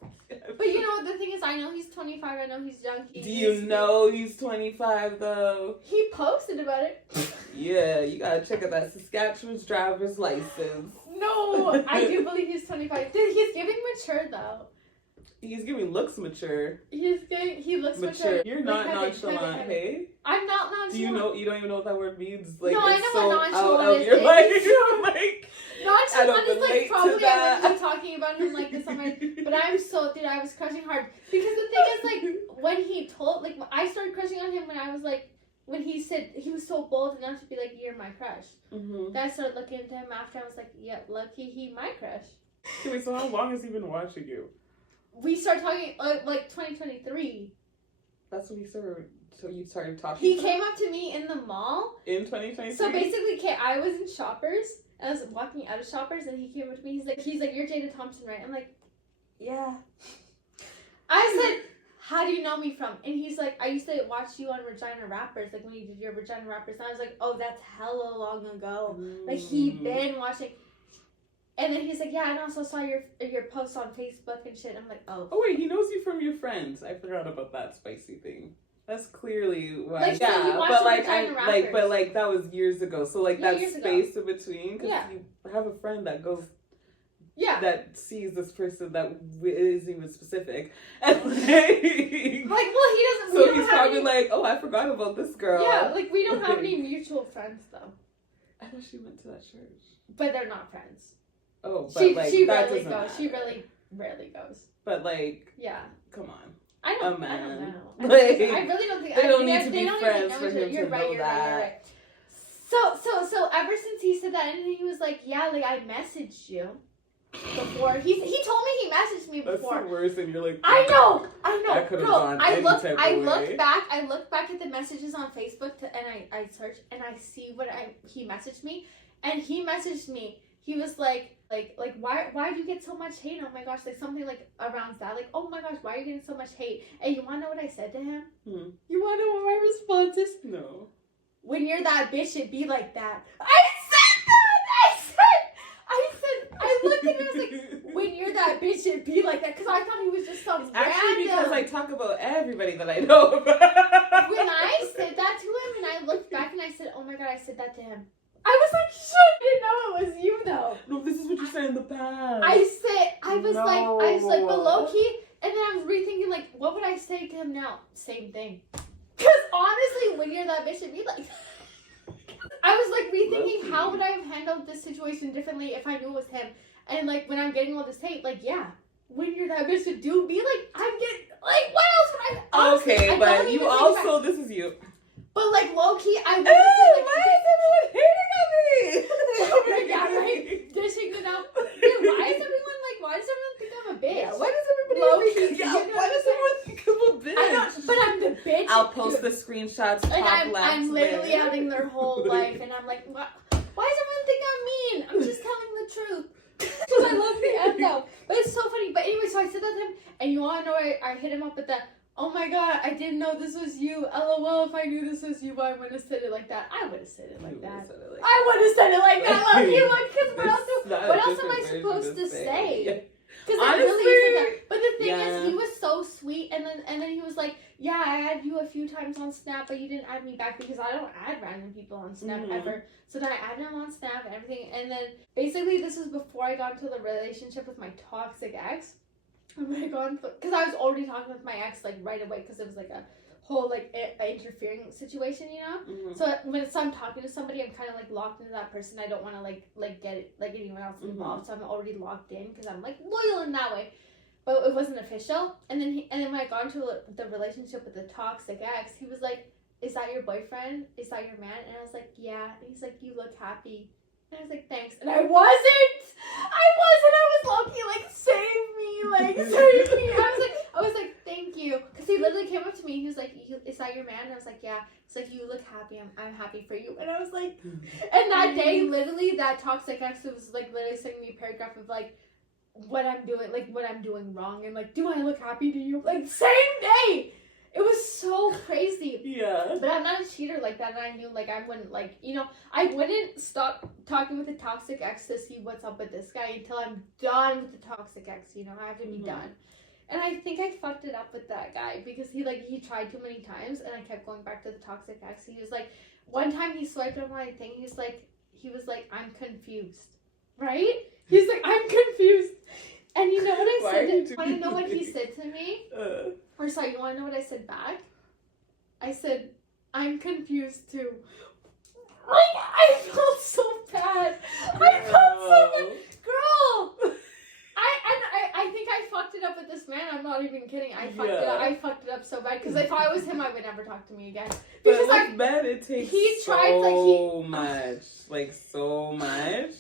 But you know, the thing is, I know he's 25. I know he's young. Do you know he's 25, though? He posted about it. Yeah, you gotta check out that Saskatchewan's driver's license. No, I do believe he's 25. He's giving mature, though. He's giving looks mature. He looks mature. You're not nonchalant, hey? I'm not nonchalant. Do you know? You don't even know what that word means. Like, no, I know what nonchalant is. You're like, nonchalant is like probably I that. would be talking about him like this. But I'm so, dude, I was crushing hard because the thing is, like, when he told, like, I started crushing on him when I was like, when he said he was so bold enough to be like, you're my crush. Mm-hmm. Then I started looking into him after. I was like, yeah, lucky he my crush. Wait, so how long has he been watching you? We started talking like 2023. That's when you started. So you started talking. He came up to me in the mall in 2023. So basically, I was in Shoppers. I was walking out of Shoppers, and he came up to me. He's like, "You're Jada Thompson, right?" I'm like, "Yeah." I said, how do you know me from? And he's like, I used to watch you on Regina Rappers, like when you did your Regina Rappers. And I was like, oh, that's hella long ago. Like he been watching. And then he's like, yeah, and also saw your posts on Facebook and shit. I'm like, oh. Oh wait, he knows you from your friends. I forgot about that spicy thing. That's clearly why. Like, so you watched but like Regina Rappers. but like that was years ago. So like Yeah, that years ago. space in between, because Yeah. you have a friend that goes. Yeah. That sees this person that isn't even specific, and like, Like, well, he doesn't. so he's probably like, oh, I forgot about this girl. Yeah, like we don't have any mutual friends though. I thought she went to that church. But they're not friends. Oh, but She like she that rarely doesn't goes. matter. She really rarely goes. But like, Yeah. come on. I don't know. Like, I really don't think they don't need to they be don't friends even know for each him other. to You're right. know You're right. You're that. right. So ever since he said that, and he was like, yeah, like I messaged you before. He told me he messaged me That's before. the worst, and you're like, I know. I could've Bro, gone any type I of looked way. back. I looked back at the messages on Facebook, and I searched, and I see what he messaged me, and he messaged me. He was like why do you get so much hate? Oh my gosh, like something like around that, like oh my gosh, why are you getting so much hate? And you wanna know what I said to him? You wanna know what my response is? No. When you're that bitch, it be like that. I said that. I looked at him and I was like, when you're that bitch, it be like that, because I thought he was just some Actually, random. because I talk about everybody that I know. When I said that to him, and I looked back and I said, oh my god, I said that to him. I was like, shit, I didn't know it was you though. No, this is what you said in the past. I was like, but low key, and then I was rethinking, like, what would I say to him now? Same thing. Because honestly, when you're that bitch, it'd be like, I was like rethinking, how would I have handled this situation differently if I knew it was him? And like, when I'm getting all this hate, like, yeah, when you're that bitch, it do be like, I'm getting, like, what else would I, honestly, Okay, I but don't you even think also, about- this is you. but like, low key, I would Ew, have why said, is everyone hating on me? yeah, right? Dishing it out. Dude, why does everyone think I'm a bitch? Yeah, why does everybody Low think, key, yeah, you know why what does I'm everyone think I'm a bitch? I know, but I'm the bitch. I'll post dude. the screenshots And top left. I'm literally there. having their whole life, and I'm like, what? Why does everyone think I'm mean? I'm just telling the truth. Because I love the end though. But it's so funny. But anyway, so I said that to him, and you wanna know, I hit him up with that. Oh my god, I didn't know this was you. LOL, if I knew this was you, I wouldn't have said it like that. I would have said it like that. I would have said it like that. Look, you look, because what else am I supposed to say? Because I really said that. But the thing is, he was so sweet, and then he was like, yeah, I added you a few times on Snap, but you didn't add me back because I don't add random people on Snap ever. So then I added him on Snap and everything, and then basically this was before I got into the relationship with my toxic ex. Oh my god, because I was already talking with my ex like right away, because it was like a whole like interfering situation, you know. So when I'm talking to somebody, I'm kind of like locked into that person. I don't want to like get like anyone else involved, so I'm already locked in because I'm like loyal in that way. But it wasn't official. And then when I got into the relationship with the toxic ex, he was like, "Is that your boyfriend? Is that your man?" And I was like, "Yeah." And he's like, "You look happy." And I was like, "Thanks." And I wasn't. I was low-key like, "Save me, like save me." I was like, "Thank you," because he literally came up to me and he was like, "Is that your man?" And I was like, "Yeah." He's like, "You look happy. I'm happy for you." And I was like, and that day, literally, that toxic ex was like literally sending me a paragraph of like what I'm doing wrong, and like, "Do I look happy to you?" Like same day. It was so crazy. Yeah. But I'm not a cheater like that, and I knew like I wouldn't I wouldn't stop talking with the toxic ex to see what's up with this guy until I'm done with the toxic ex, you know. I have to be done. And I think I fucked it up with that guy because he tried too many times, and I kept going back to the toxic ex. He was like, one time he swiped on my thing, he was like, "I'm confused." Right? He's like, "I'm confused." And you know what I said? Want to know what he said to me? Or sorry, you want to know what I said back? I said, "I'm confused too." Like, I felt so bad. I felt so bad. Girl! I think I fucked it up with this man. I'm not even kidding. I fucked it up so bad. Because if I was him, I would never talk to me again. Because but with Ben, it takes so much. Like, so much.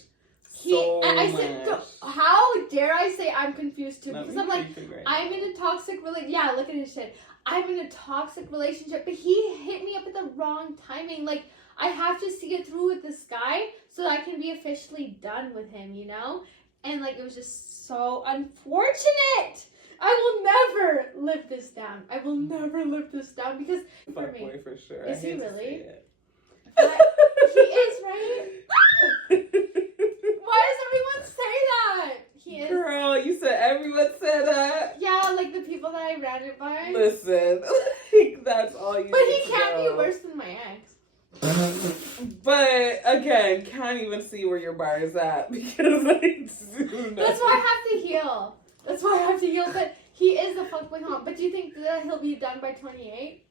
I said, how dare I say I'm confused too? Because I'm like, I'm in a toxic relationship. Yeah, look at his shit. I'm in a toxic relationship, but he hit me up at the wrong timing. Like, I have to see it through with this guy so that I can be officially done with him, you know? And like, it was just so unfortunate. I will never live this down. I will never live this down because for me, Fuckboy for sure. Is I he hate to really? say it. he is, right? Why does everyone say that? He is. Girl, you said everyone said that. Yeah, like the people that I ran it by. Listen, like, that's all you. But need he to can't know. be worse than my ex. But again, can't even see where your bar is at because I do know. That's why I have to heal. That's why I have to heal. But he is a fuckboy haunt. But do you think that he'll be done by 28?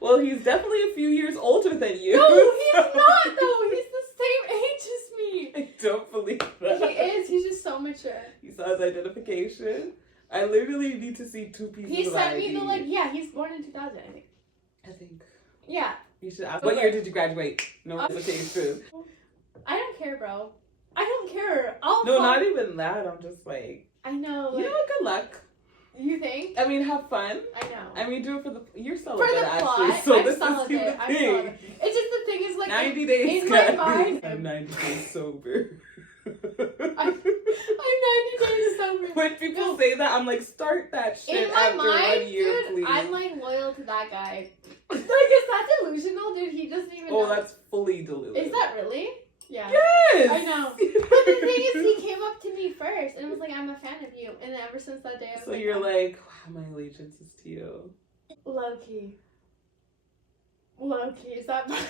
Well, he's definitely a few years older than you. No, he's not though. He's the same age as me. I don't believe that. He is. He's just so mature. He saw his identification. I literally need to see 2 pieces He of sent ID. me the like. Yeah, he's born in 2000. I think. I think Yeah. you should ask. What year did you graduate? No identification. I don't care, bro. I don't care. I'll. No, fuck- not even that. I'm just like, I know. you Like, know what? Good luck. you think? I mean, have fun. I know. I mean, do it for the. You're For celibate, the actually. plot, So I'm this celibate. is the I'm thing. celibate. It's just the thing is like 90 days. in my guys. mind- I'm 90 days sober. I'm 90 days sober. When people No. say that, I'm like, start that shit In my after mind, 1 year, dude, please. I'm like loyal to that guy. Like, is that delusional, dude? He doesn't even Oh, know. that's fully deluded. Is that really? Yeah. Yes! I know. But the thing is, he came up to me first and was like, I'm a fan of you. And then ever since that day, I was So like, you're like, wow, my allegiance is to you. low key. Low key. Is that bad?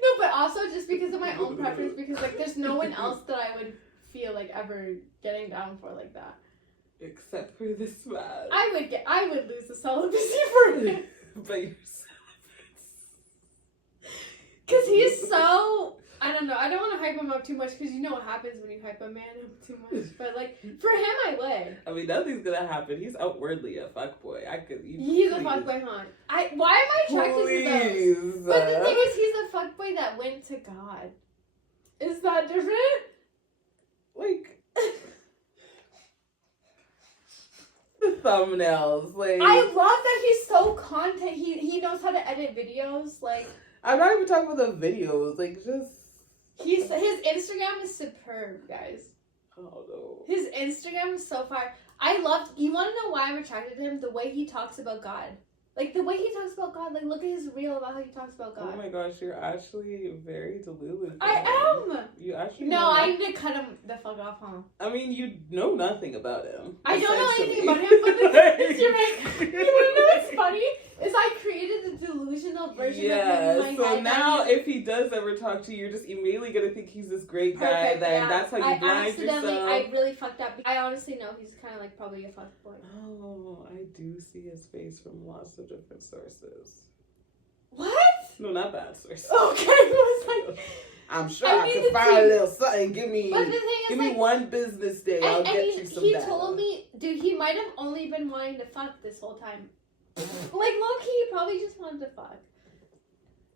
No, but also just because of my own preference, because like there's no one else that I would feel like ever getting down for like that. Except for this man. I would lose the celibacy for him. But you're Cause he's so, I don't know, I don't want to hype him up too much because you know what happens when you hype a man up too much. But like, for him I would. I mean, nothing's gonna happen. He's outwardly a fuckboy. I could. He's a fuckboy haunt. Why am I attracted to those? Please. But the thing is, he's a fuckboy that went to God. Is that different? Like, the thumbnails. Like, I love that he's so content. He knows how to edit videos. Like, I'm not even talking about the videos. Like, just. his Instagram is superb, guys. Oh no. His Instagram is so fire. You want to know why I'm attracted to him? The way he talks about God. Like, the way he talks about God. Like, look at his reel about how he talks about God. Oh my gosh, you're actually very deluded. I am! You actually. No, know I nothing- need to cut him the fuck off, huh? I mean, you know nothing about him. I don't know anything essentially. about him, but the thing is, you're right. You wanna know what's funny? Is I created a delusional version of him in my so head. now that he's if he does ever talk to you, you're just immediately gonna think he's this great guy. perfect, Then yeah. that's how you I blind accidentally, yourself. I really fucked up. I honestly know he's kind of like probably a fuckboy. Oh, I do see his face from lots of different sources. What? No, not bad sources. Okay, I was like, I'm sure I I, need can to find a see- little something. Give me, but the thing is, give like, me one business day. I'll and get you some he data. told me, dude, he might have only been wanting to fuck this whole time. Like, low key, he probably just wanted to fuck.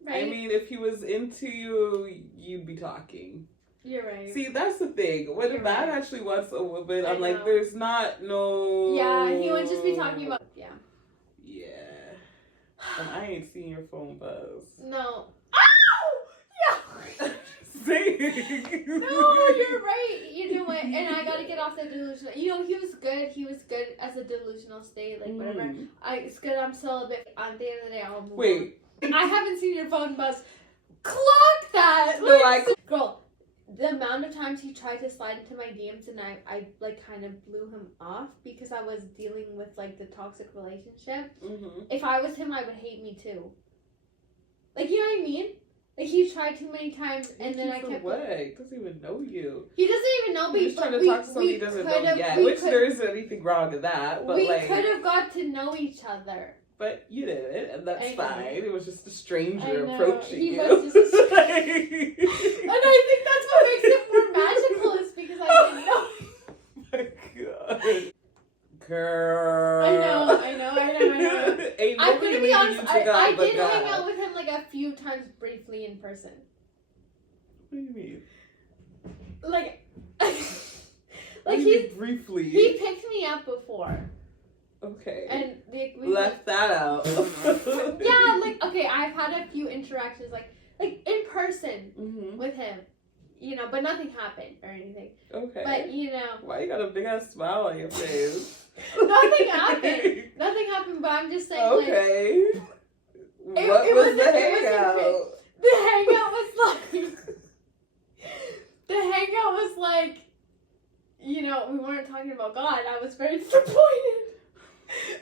Right? I mean, if he was into you, you'd be talking. You're right. See, that's the thing. When a You're man right. actually wants a woman, I'm I like, know. there's not no. Yeah, he would just be talking about, yeah. Yeah. And I ain't seen your phone buzz. No. Ow! Yeah! See? No, you're right. You know what? And I gotta get off the delusional. You know, he was good. He was good as a delusional state, like whatever. Mm. It's good. I'm still a bit. On the end of the day, I'll move Wait. on. I haven't seen your phone buzz. Clock that. No, I- girl. The amount of times he tried to slide into my DMs and I like kind of blew him off because I was dealing with like the toxic relationship. Mm-hmm. If I was him, I would hate me too. Like, you know what I mean? Like, he tried too many times, and then I kept. He doesn't even know you. He doesn't even know, but He's trying to we, talk to somebody we he doesn't know could've- yet. we Which could- there isn't anything wrong with that, but we like. could have got to know each other. But you didn't, and that's I know. fine. It was just a stranger I know. approaching He you. was just a And I think that's what makes it more magical, is because I didn't know. Oh my god. Girl. I know. Ain't I'm nobody gonna be leading honest, you to God I but did hang God. out with him like a few times briefly in person. What do you mean? Like, What like do you he mean briefly. picked me up before, Okay. and we Left that out. yeah, like, okay, I've had a few interactions, like in person Mm-hmm. with him. you know, but nothing happened or anything. Okay. But, you know. Why you got a big ass smile on your face? Nothing happened. Nothing happened, but I'm just saying, Okay. It What was wasn't- the it hangout? the hangout was like, the hangout was like, you know, we weren't talking about God. I was very disappointed.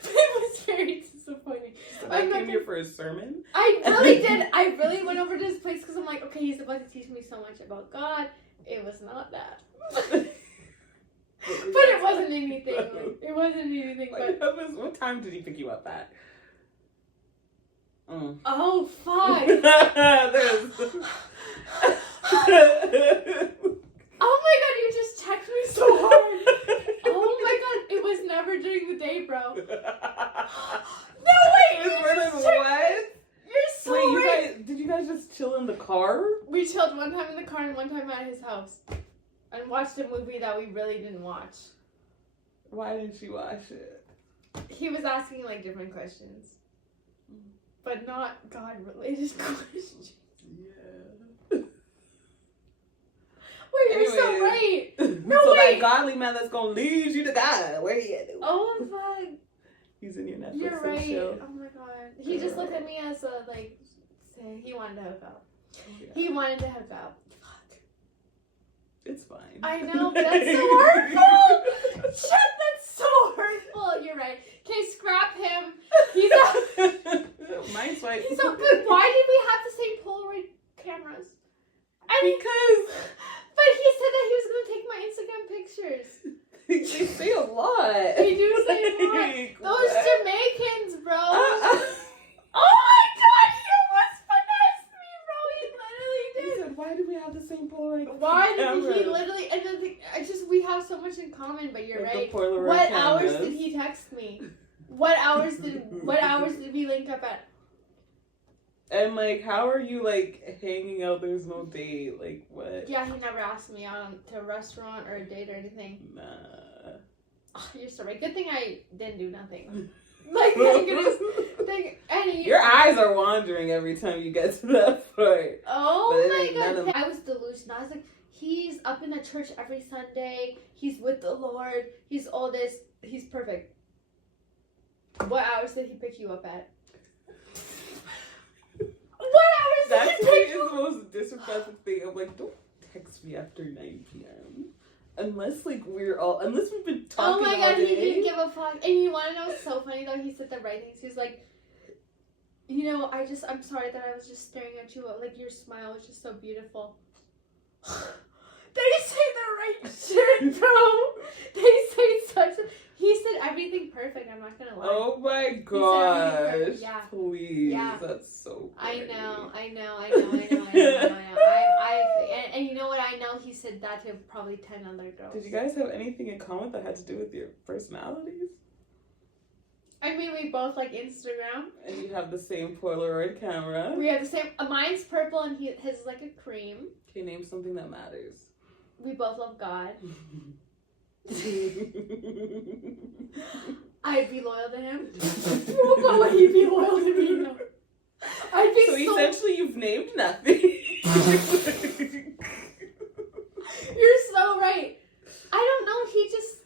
It was very disappointing. I came here for a sermon. I really did. I really went over to his place because I'm like, okay, he's about to teach me so much about God. It was not that. But it wasn't anything. It wasn't anything. But What time did he pick you up at? oh fuck! There's. Oh my god! You just checked me so hard. Oh my god! It was never during the day, bro. No way! What? You're so Wait, right. did you guys just chill in the car? We chilled one time in the car and one time at his house, and watched a movie that we really didn't watch. Why didn't you watch it? He was asking like different questions, but not God-related questions. Yeah. Wait, you're so Anyways. right. No, so wait. that godly man that's gonna lead you to God. Where he at? Oh fuck. He's in your Netflix You're and right. chill. Oh my god. He just looked at me as a like, say he wanted to hook up. Yeah. He wanted to hook up. Fuck. It's fine. I know, but that's so hurtful. Shit, that's so hurtful. You're right. Okay, scrap him. He's a. Mine's like. He's a. But why did we have the same Polaroid cameras? I mean, Because but he said that he was gonna take my Instagram pictures. they say a lot. They do say a lot. Like, Those what? Jamaicans, bro. Uh-uh. Oh my god, he almost finessed me, bro. He literally He did. said, "Why do we have the same Polaroid?" Why did he cameras?" literally? And then we have so much in common. But you're Like the right. Polaroid What hours cameras. did he text me? What hours did we link up at? And like, how are you like hanging out? There's no date. Like what? Yeah, he never asked me out to a restaurant or a date or anything. Nah. Oh, you're so right. Good thing I didn't do nothing. Like, thank goodness. Your eyes are wandering every time you get to that part. Oh But it my ain't none god. of- I was delusional. I was like, he's up in the church every Sunday. He's with the Lord. He's all this. He's perfect. What hours did he pick you up at? What hours That did to he me pick is you the most disrespectful thing. I'm like, don't text me after 9 p.m. Unless like unless we've been Oh talking my all god, he day. didn't give a fuck. And you want to know what's so funny though? He said the right things. He was like, you know, I'm sorry that I was just staring at you. Like, your smile was just so beautiful. They say the right shit, bro. They say such a... He said everything perfect, I'm not gonna lie. Oh my everything gosh. perfect, yeah. Please. Yeah. That's so I funny. know. And you know what I know? He said that to probably 10 other girls. Did you guys have anything in common that had to do with your personalities? I mean, we both like Instagram. And you have the same Polaroid camera. We have the same... mine's purple and his is like a cream. Okay, name something that matters. We both love God. I'd be loyal to him. But would he be loyal to me? No. I'd be So so... essentially you've named nothing. You're so right. I don't know. He just...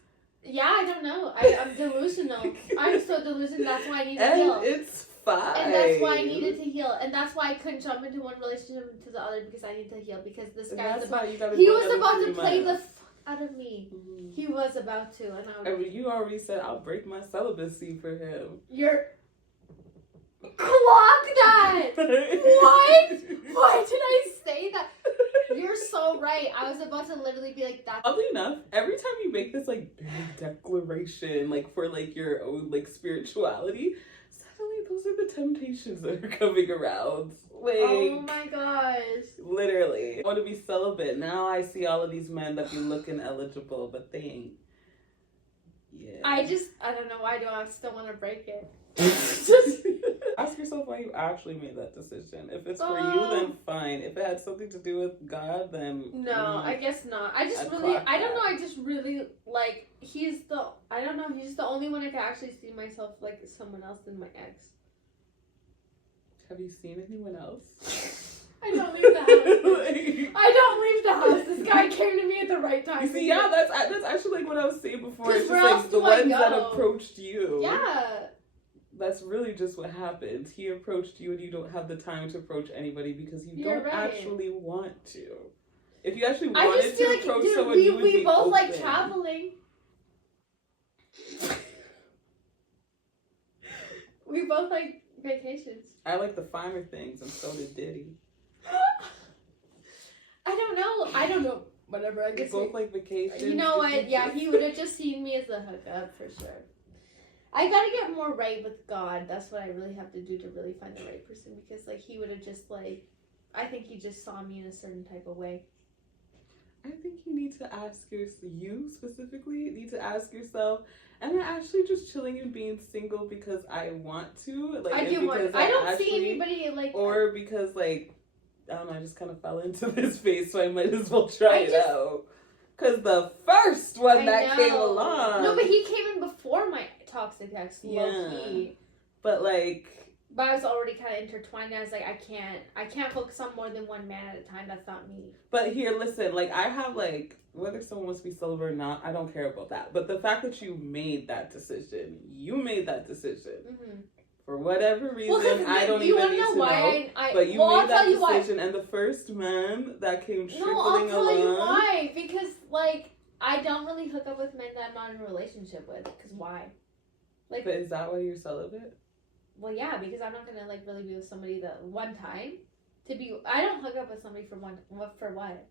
Yeah, I don't know. I'm delusional. I'm so delusional. That's why I need to And heal. it's fine. And that's why I needed to heal. And that's why I couldn't jump into one relationship to the other because I need to heal. Because this And guy was that's about... why you gotta He do was another about to 3 play the months. fuck out of me. He was about to. And I I was... mean, you already said I'll break my celibacy for him. You're... Clock that! What? Why did I say that? You're so right. I was about to literally be like that. Oddly enough, every time you make this like big declaration, like for like your own like spirituality, suddenly those are the temptations that are coming around. Like, Oh my gosh. literally, I want to be celibate. Now I see all of these men that be looking eligible, but they ain't. Yeah. I don't know why do I still want to break it. Ask yourself why you actually made that decision. If it's for you, then fine. If it had something to do with God, then No, I guess not. I I'd don't clock know. that. I just really like, he's the only one I can actually see myself like someone else than my ex. Have you seen anyone else? I don't leave the house. Like, I don't leave the house. This guy came to me at the right time. you see, yeah, that's actually like what I was saying before. 'Cause It's where just else like the do I ones that go? approached you. Yeah. That's really just what happened. He approached you and you don't have the time to approach anybody because you You're don't right. actually want to. If you actually I wanted just to feel like, approach dude, someone, you would we be both like open. traveling. We both like vacations. I like the finer things, and so did Diddy. I don't know. Whatever. I We guess both like vacations. you know what? Yeah, he would have just seen me as a hookup for sure. I gotta get more right with God. That's what I really have to do to really find the right person, because like he would have just like, I think he just saw me in a certain type of way. I think you need to ask you specifically need to ask yourself, am I actually just chilling and being single because I want to? Like, I do want. because I don't actually, see anybody like. or because like, I don't know, I just kind of fell into this phase, so I might as well try it out. Cause the first one that came along. No, but he came in before my toxic ex, low key. But like. But I was already kind of intertwined. And I was like, I can't focus on more than one man at a time. That's not me. But here, listen, like I have like, whether someone wants to be celibate or not, I don't care about that. But the fact that you made that decision, Mm-hmm. for whatever reason, Well, I don't you even wanna need know to why know. But you I'll made that tell you why. decision, and the first man that came trickling No, I'll tell along. you why. Because like I don't really hook up with men that I'm not in a relationship with. Because why? Like, But is that why you're celibate? well, yeah, because I'm not gonna like really be with somebody that one time. I don't hook up with somebody for what?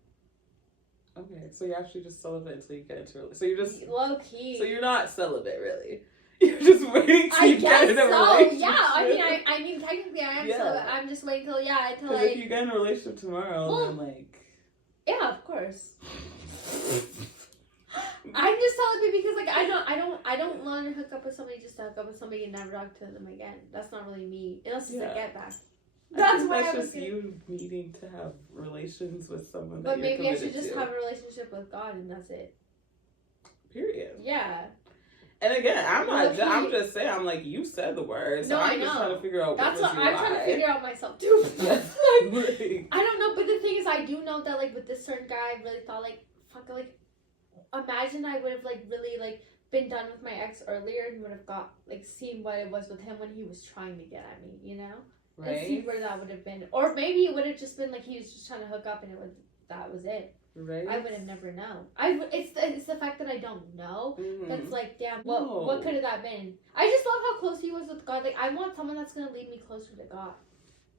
Okay, so you're actually just celibate until you get into a so you're just Low key. so you're not celibate really. You're just waiting till I you guess get in a so. relationship. Yeah, I mean, technically, I am. Yeah. So I'm just waiting till Because like. if you get in a relationship tomorrow, Well, then like. Yeah, of course. I'm just telling you because like I don't want to hook up with somebody just to hook up with somebody and never talk to them again. That's not really me. Unless it's a get back. That's why that's I was just gonna... you needing to have relations with someone that But you're maybe I committed should just to. have a relationship with God and that's it. Period. Yeah. And again, I'm not. Well, I'm just saying. I'm like you said the words. So No, I'm I just know. trying to figure out. That's what what I'm trying to figure out myself too. Like, I don't know, but the thing is, I do know that like with this certain guy, I really thought like, fuck, like, imagine I would have like really like been done with my ex earlier and would have got like seen what it was with him when he was trying to get at me, you know, and see where that would have been, or maybe it would have just been like he was just trying to hook up and that was it. Right. I would have never known. It's the fact that I don't know. Mm-hmm. That's like, damn, what could have that been? I just love how close he was with God. Like, I want someone that's gonna lead me closer to God.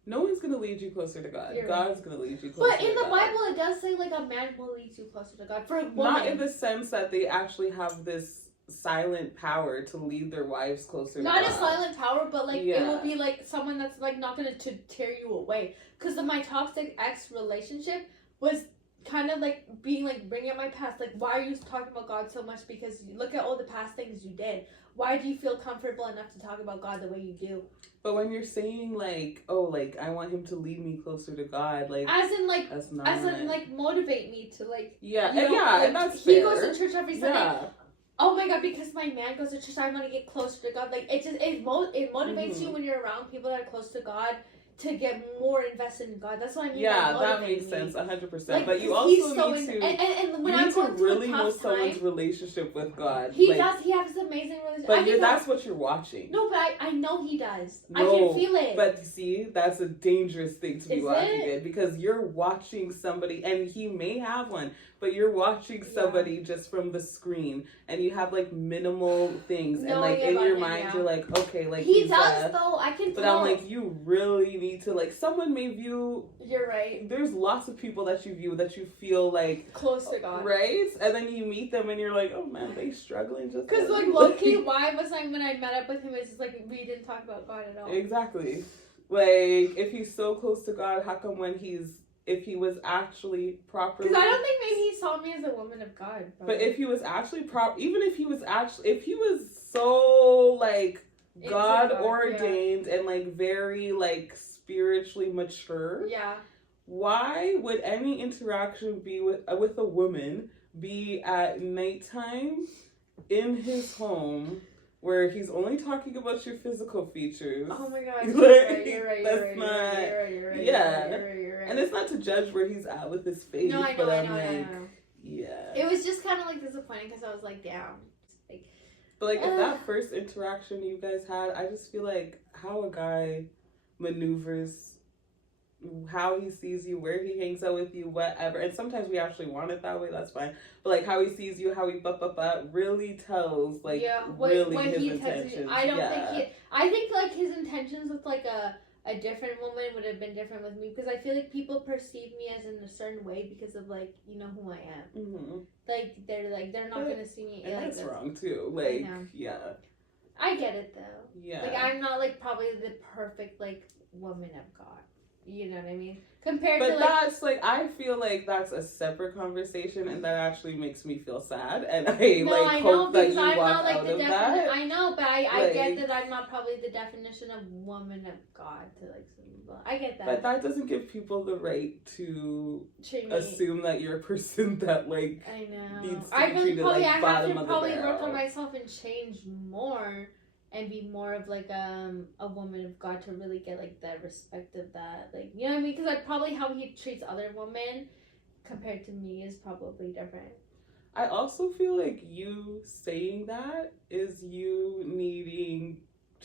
No one's gonna lead you closer to God. You're God's gonna lead you closer. But in to the God. Bible, it does say like a man will lead you closer to God. For a woman, Not in the sense that they actually have this silent power to lead their wives closer. not to a God. silent power, but like it Yeah. will be like someone that's like not gonna tear you away. Because my toxic ex relationship was kind of like being like bringing up my past. Like, why are you talking about God so much? Because look at all the past things you did. Why do you feel comfortable enough to talk about God the way you do? But when you're saying like, oh, like I want him to lead me closer to God, like As in like that's not. as in like motivate me to like Yeah, you know, yeah, like, and that's he fair. goes to church every Sunday. Yeah. Oh my God, because my man goes to church, I want to get closer to God. Like, it motivates you when you're around people that are close to God to get more invested in God. That's what I mean. Yeah, by that motivate makes me. sense, 100%. Like, But you 'cause also he's so need to, and when you I'm need to going through really a know tough someone's time, relationship with God. he like, does. He has this amazing relationship. But I think that's what you're watching. no, but I know he does. I No, can feel it. But see, that's a dangerous thing to be Is watching it? in because you're watching somebody, and he may have one, but you're watching somebody just from the screen, and you have like minimal things, and like Knowing in about your him, mind, yeah. you're like, okay, like he he's does though. I can tell. But I'm like, you really need to like. Someone may view. You're right. There's lots of people that you view that you feel like Close to God. right, and then you meet them, and you're like, oh man, they struggling just. Because like low key, why was I when I met up with him? It's just like we didn't talk about God at all. Exactly. Like, if he's so close to God, how come if he was actually properly... Because I don't think maybe he saw me as a woman of God. But if he was actually even if he was so, like, Into God God, ordained and, like, very, like, spiritually mature, yeah. why would any interaction be with a woman be at nighttime in his home where he's only talking about your physical features. Oh my god, Like, you're right. Yeah. And it's not to judge where he's at with his faith. No, I know, but I I'm know, like, I know. yeah. It was just kind of like disappointing because I was like, damn. Like, But like if that first interaction you guys had, I just feel like how a guy maneuvers, how he sees you, where he hangs out with you, whatever. And sometimes we actually want it that way, that's fine. But like how he sees you, how he really tells like really when his he intentions. I don't think I think like his intentions with like a different woman would have been different with me because I feel like people perceive me as in a certain way because of like you know who I am. Mm-hmm. Like they're not gonna see me. And like that's wrong too. Like yeah. I get it though. Yeah. Like I'm not like probably the perfect like woman of God. You know what I mean? Compared but to like, that's like I feel like that's a separate conversation, and that actually makes me feel sad. And I hope that you walk out of that. I know, but I get that I'm not probably the definition of woman of God to like some people. I get that. But that doesn't give people the right to assume that you're a person that like I know. needs to I be really treated probably like I bottom have to of the probably barrel. work on myself and change more. And be more of like a woman of God to really get like the respect of that, like you know what I mean? Because like probably how he treats other women compared to me is probably different. I also feel like you saying that is you needing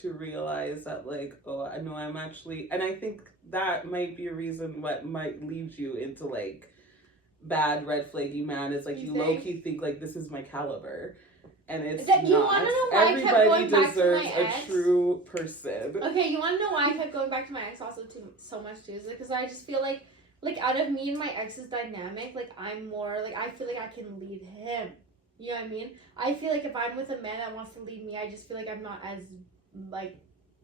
to realize that like, oh, I know I'm actually, and I think that might be a reason what might lead you into like bad red flaggy man is like you low key think like this is my caliber. And it's not. You want to know why I kept going back to my ex? A true person. Okay, you want to know why I kept going back to my ex also so much too? Is because I just feel like out of me and my ex's dynamic, like I'm more like I feel like I can lead him. You know what I mean? I feel like if I'm with a man that wants to lead me, I just feel like I'm not as like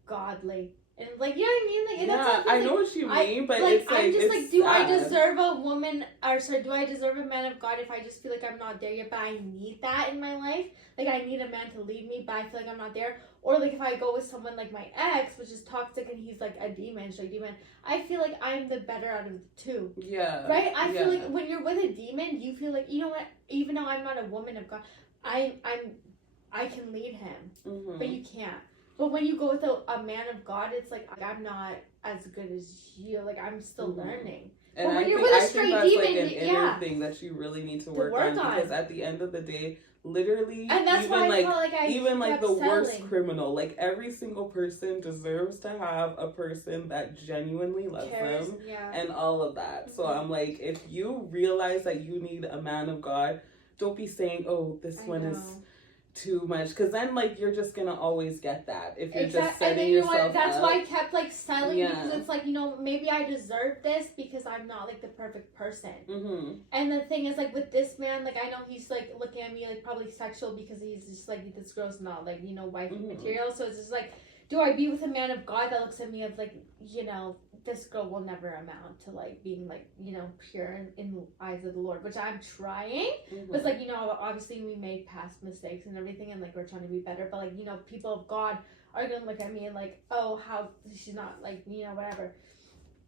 godly. And like you know what I mean? Like yeah, that's I know what you mean, but like, it's like I'm just it's like, do sad. I deserve a woman? Or sorry, do I deserve a man of God if I just feel like I'm not there yet? But I need that in my life. Like I need a man to lead me, but I feel like I'm not there. Or like if I go with someone like my ex, which is toxic, and he's like a demon, straight demon. I feel like I'm the better out of the two. Yeah. Right. I feel like when you're with a demon, you feel like you know what? Even though I'm not a woman of God, I can lead him, but you can't. But when you go with a man of God, it's like I'm not as good as you. Like I'm still learning. And but when you're with a straight demon, like an inner thing that you really need to work on because at the end of the day, literally, and that's even why like I felt like I even like the selling. worst criminal, like every single person deserves to have a person that genuinely loves them and all of that. So I'm like, if you realize that you need a man of God, don't be saying, "Oh, this one is." Too much, because then like you're just gonna always get that if you're just setting and then, you know yourself what? That's up. why I kept like selling because it's like maybe I deserve this because I'm not like the perfect person. And the thing is like with this man, like I know he's like looking at me like probably sexual because he's just like this girl's not like wifey material. So it's just like, do I be with a man of God that looks at me of like this girl will never amount to like being like pure in the eyes of the Lord, which I'm trying. But it's like obviously we made past mistakes and everything, and like we're trying to be better. But like people of God are gonna look at me and like, oh, how she's not like whatever.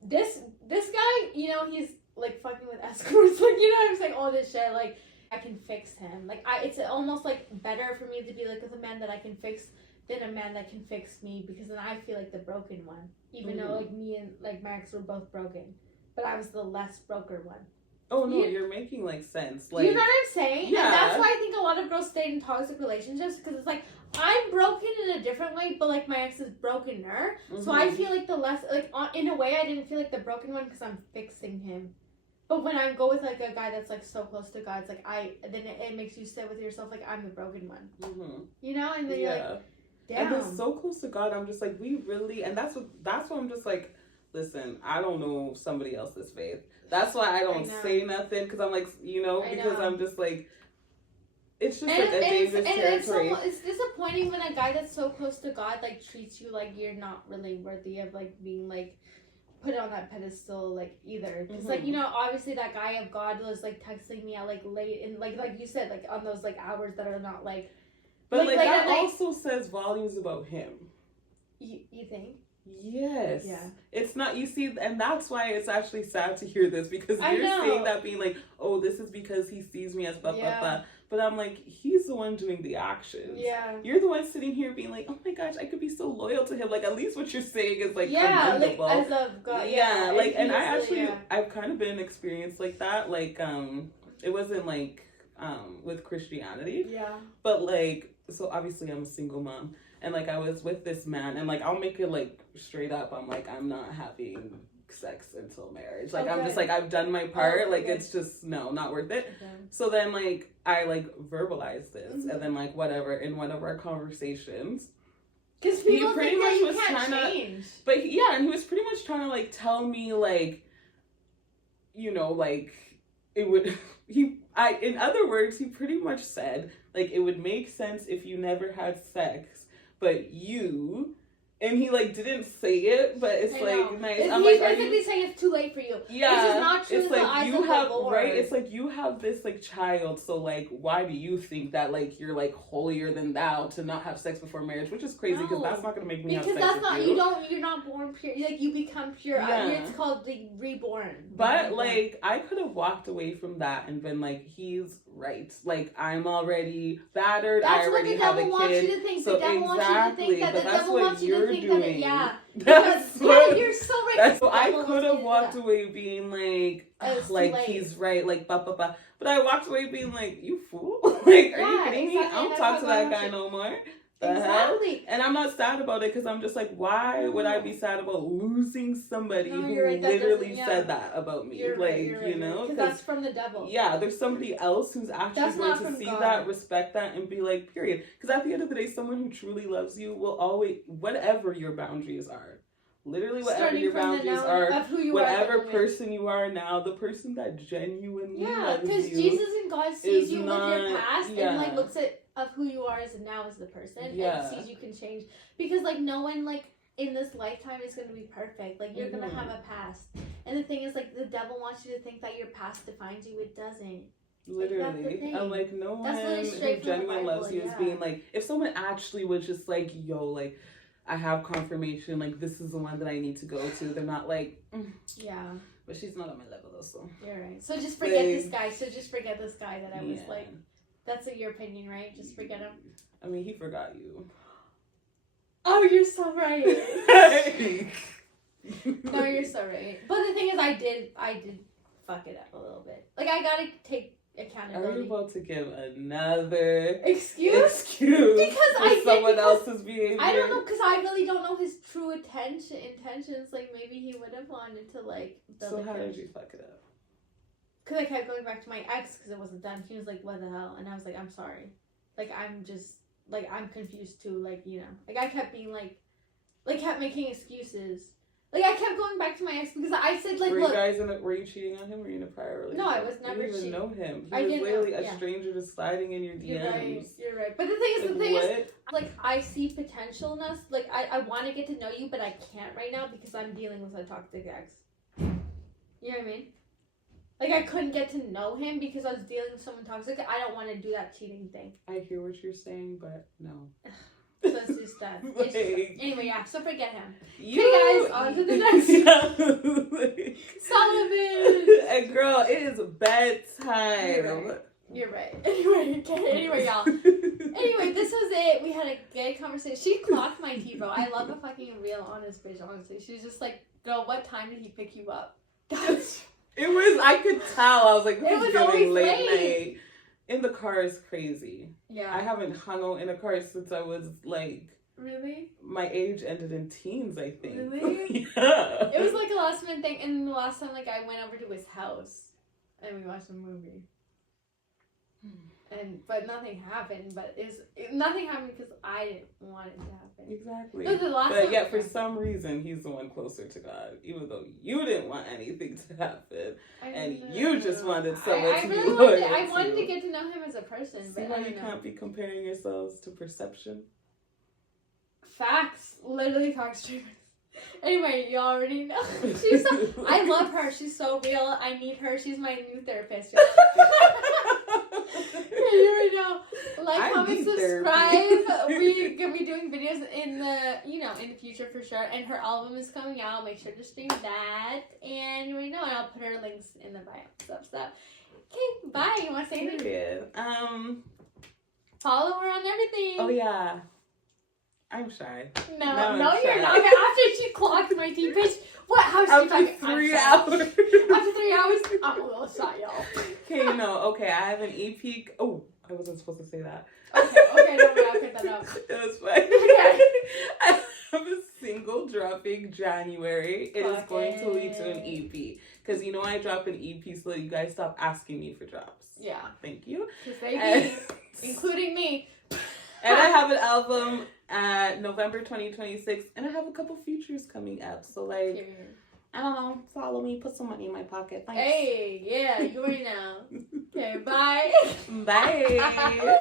This guy, he's like fucking with escorts, like what I'm saying, all this shit. Like I can fix him. Like it's almost like better for me to be like with a man that I can fix than a man that can fix me, because then I feel like the broken one, even though like me and like my ex were both broken, but I was the less broken one. Oh no, you're making like sense. Like, you know what I'm saying? Yeah. And that's why I think a lot of girls stay in toxic relationships, because it's like I'm broken in a different way, but like my ex is brokener. So I feel like the less like in a way I didn't feel like the broken one because I'm fixing him. But when I go with like a guy that's like so close to God, it's like then it makes you sit with yourself like I'm the broken one. And then you're like. Damn. And it's so close to God. I'm just like, we really, and that's why I'm just like, listen, I don't know somebody else's faith. That's why I don't say nothing, because I'm like, because I'm just like, it's just like a dangerous territory. It's disappointing when a guy that's so close to God like treats you like you're not really worthy of like being like put on that pedestal like either. Because like obviously that guy of God was like texting me at like late and like you said like on those like hours that are not like. But like that also says volumes about him. You think? Yes. Yeah. It's not, you see, and that's why it's actually sad to hear this, because you're saying that being like, oh, this is because he sees me as blah, blah, blah. But I'm like, he's the one doing the actions. Yeah. You're the one sitting here being like, oh my gosh, I could be so loyal to him. Like, at least what you're saying is like commendable. Like as of God. Yeah, like, and I actually, yeah. I've kind of been in an experience like that. Like, it wasn't like with Christianity. Yeah. But like, so obviously I'm a single mom. And like, I was with this man, and like, I'll make it like straight up. I'm like, I'm not having sex until marriage. Like, I'm just like, I've done my part. Like, it's just, no, not worth it. Okay. So then, like, I like verbalized this, and then like, whatever, in one of our conversations, because people pretty think much that you was can't trying to- change. but and he was pretty much trying to like tell me like, you know, like it would in other words, he pretty much said like it would make sense if you never had sex, but you, and he like didn't say it, but it's I like know. nice. He's I'm like, basically saying it's too late for you. yeah, Which is not true it's in the like eyes you of have the Lord. right. It's like you have this like child, so like why do you think that like you're like holier than thou to not have sex before marriage? Which is crazy because No. that's not gonna make me Because have sex that's with not you. you're not born pure. Like you become pure. Yeah. It's called the reborn. But like I could have walked away from that and been like, he's right. Like I'm already battered. That's I what already the have devil a wants kid. you to think. So The devil wants you to think that. but The that's devil what wants you to you're think doing. that. Yeah. That's Because, what. you're so right. That's what The I devil could wants you have to do walked that. away being like, It's too like late. he's right, like ba ba ba. But I walked away being like, you fool! Like, are you Yeah, kidding me? exactly, I don't that's talk what to God that wants guy you- no more. The hell? Exactly. And I'm not sad about it because I'm just like, why would I be sad about losing somebody No, who you're right, that literally doesn't- said that about me? You're like, right, you're you right, know, because that's from the devil. yeah, there's somebody else who's actually That's going not to from see God. that, respect that, and be like, period. Because at the end of the day, someone who truly loves you will always, whatever your boundaries are, literally whatever Starting your from the boundaries knowing are, of who you are at whatever the moment. person you are now, the person that genuinely Yeah, loves because you. Jesus and God sees is you with your not- past yeah. and like looks at of who you are as now as the person Yeah. and sees you can change. Because like no one like in this lifetime is gonna be perfect. Like you're gonna Mhm. have a past. And the thing is like the devil wants you to think that your past defines you. It doesn't. Literally, Like, that's the thing. and like no That's literally one who straight from the genuinely loves Bible, you is yeah. being like, if someone actually was just like, yo, like, I have confirmation, like this is the one that I need to go to. They're not like, Yeah, but she's not on my level though, so you're right. So just forget Like- this guy. So just forget this guy that I was yeah. like. That's your opinion, right? Just forget him. I mean, he forgot you. Oh, you're so right. No, you're so right. But the thing is, I did fuck it up a little bit. Like I gotta take Are you accountability. about to give another Excuse? excuse Because for I did, someone because else's behavior? I don't know, because I really don't know his true intentions. Like maybe he would have wanted to like. So how did you fuck it up? Because I kept going back to my ex because it wasn't done. He was like, "What the hell?" And I was like, "I'm sorry. Like I'm just like I'm confused too. Like you know, like I kept being like kept making excuses." Like I kept going back to my ex because I said like, were look, you guys were you cheating on him? Were you in a prior relationship? No, I was never You didn't even cheating. know him. He I was didn't know- literally a yeah. stranger just sliding in your DMs. You're right. But the thing is, Like, what? like I see potentialness. Like I want to get to know you, but I can't right now because I'm dealing with a toxic ex. You know what I mean? Like I couldn't get to know him because I was dealing with someone toxic. I don't want to do that cheating thing. I hear what you're saying, but no. So it's just that. It's just that. Like, Anyway, yeah. So forget him. you, guys, on to the next like, Sullivan. and girl, it is bedtime. You're right. You're right. Anyway, okay. Anyway, y'all. Anyway, this was it. We had a good conversation. She clocked my tea, bro. I love a fucking real, honest bitch, honestly. She was just like, girl, what time did he pick you up? That's... It was, I could tell. I was like, this It is was giving always late late. night. In the car is crazy. Yeah. I haven't hung out in a car since I was like, Really? my age ended in teens, I think. Really? Yeah. It was like a last minute thing, and the last time, like, I went over to his house, and we watched a movie. But nothing happened, nothing happened because I didn't want it to happen. Exactly. But the last But time- yet, for some reason, he's the one closer to God, even though you didn't want anything to happen. And you just wanted someone I to really be wanted, loyal I wanted to. to get to know him as a person, See but why I you don't know. can't be comparing yourselves to perception? Facts. Literally cock streamers. Anyway, you already know. She's so, I love her. She's so real. I need her. She's my new therapist. You already know. Like, I comment, need subscribe. We gonna be doing videos in the in the future for sure. And her album is coming out. Make sure to stream that. And you already know. And I'll put her links in the bio. Stuff. Okay, bye. You want to say anything? Period. Follow her on everything. Oh yeah. I'm shy. No, I'm you're shy. not. Okay, after she clocked my teeth, bitch. What? How is she After talking? 3 I'm hours. shy. After 3 hours, I'm a little shy, y'all. Okay, no. Okay, I have an EP. Oh, I wasn't supposed to say that. Okay, no, I'll cut that out. It was fine. Okay. I have a single dropping January. It is going to lead to an Okay. EP. Because you know I drop an EP so that you guys stop asking me for drops. Yeah, Thank you. because they And, be, including me. and I have an album at November 2026. And I have a couple features coming up. So like, I don't know, follow me, put some money in my pocket. Thanks. Hey, yeah, you already know. Okay, bye. Bye.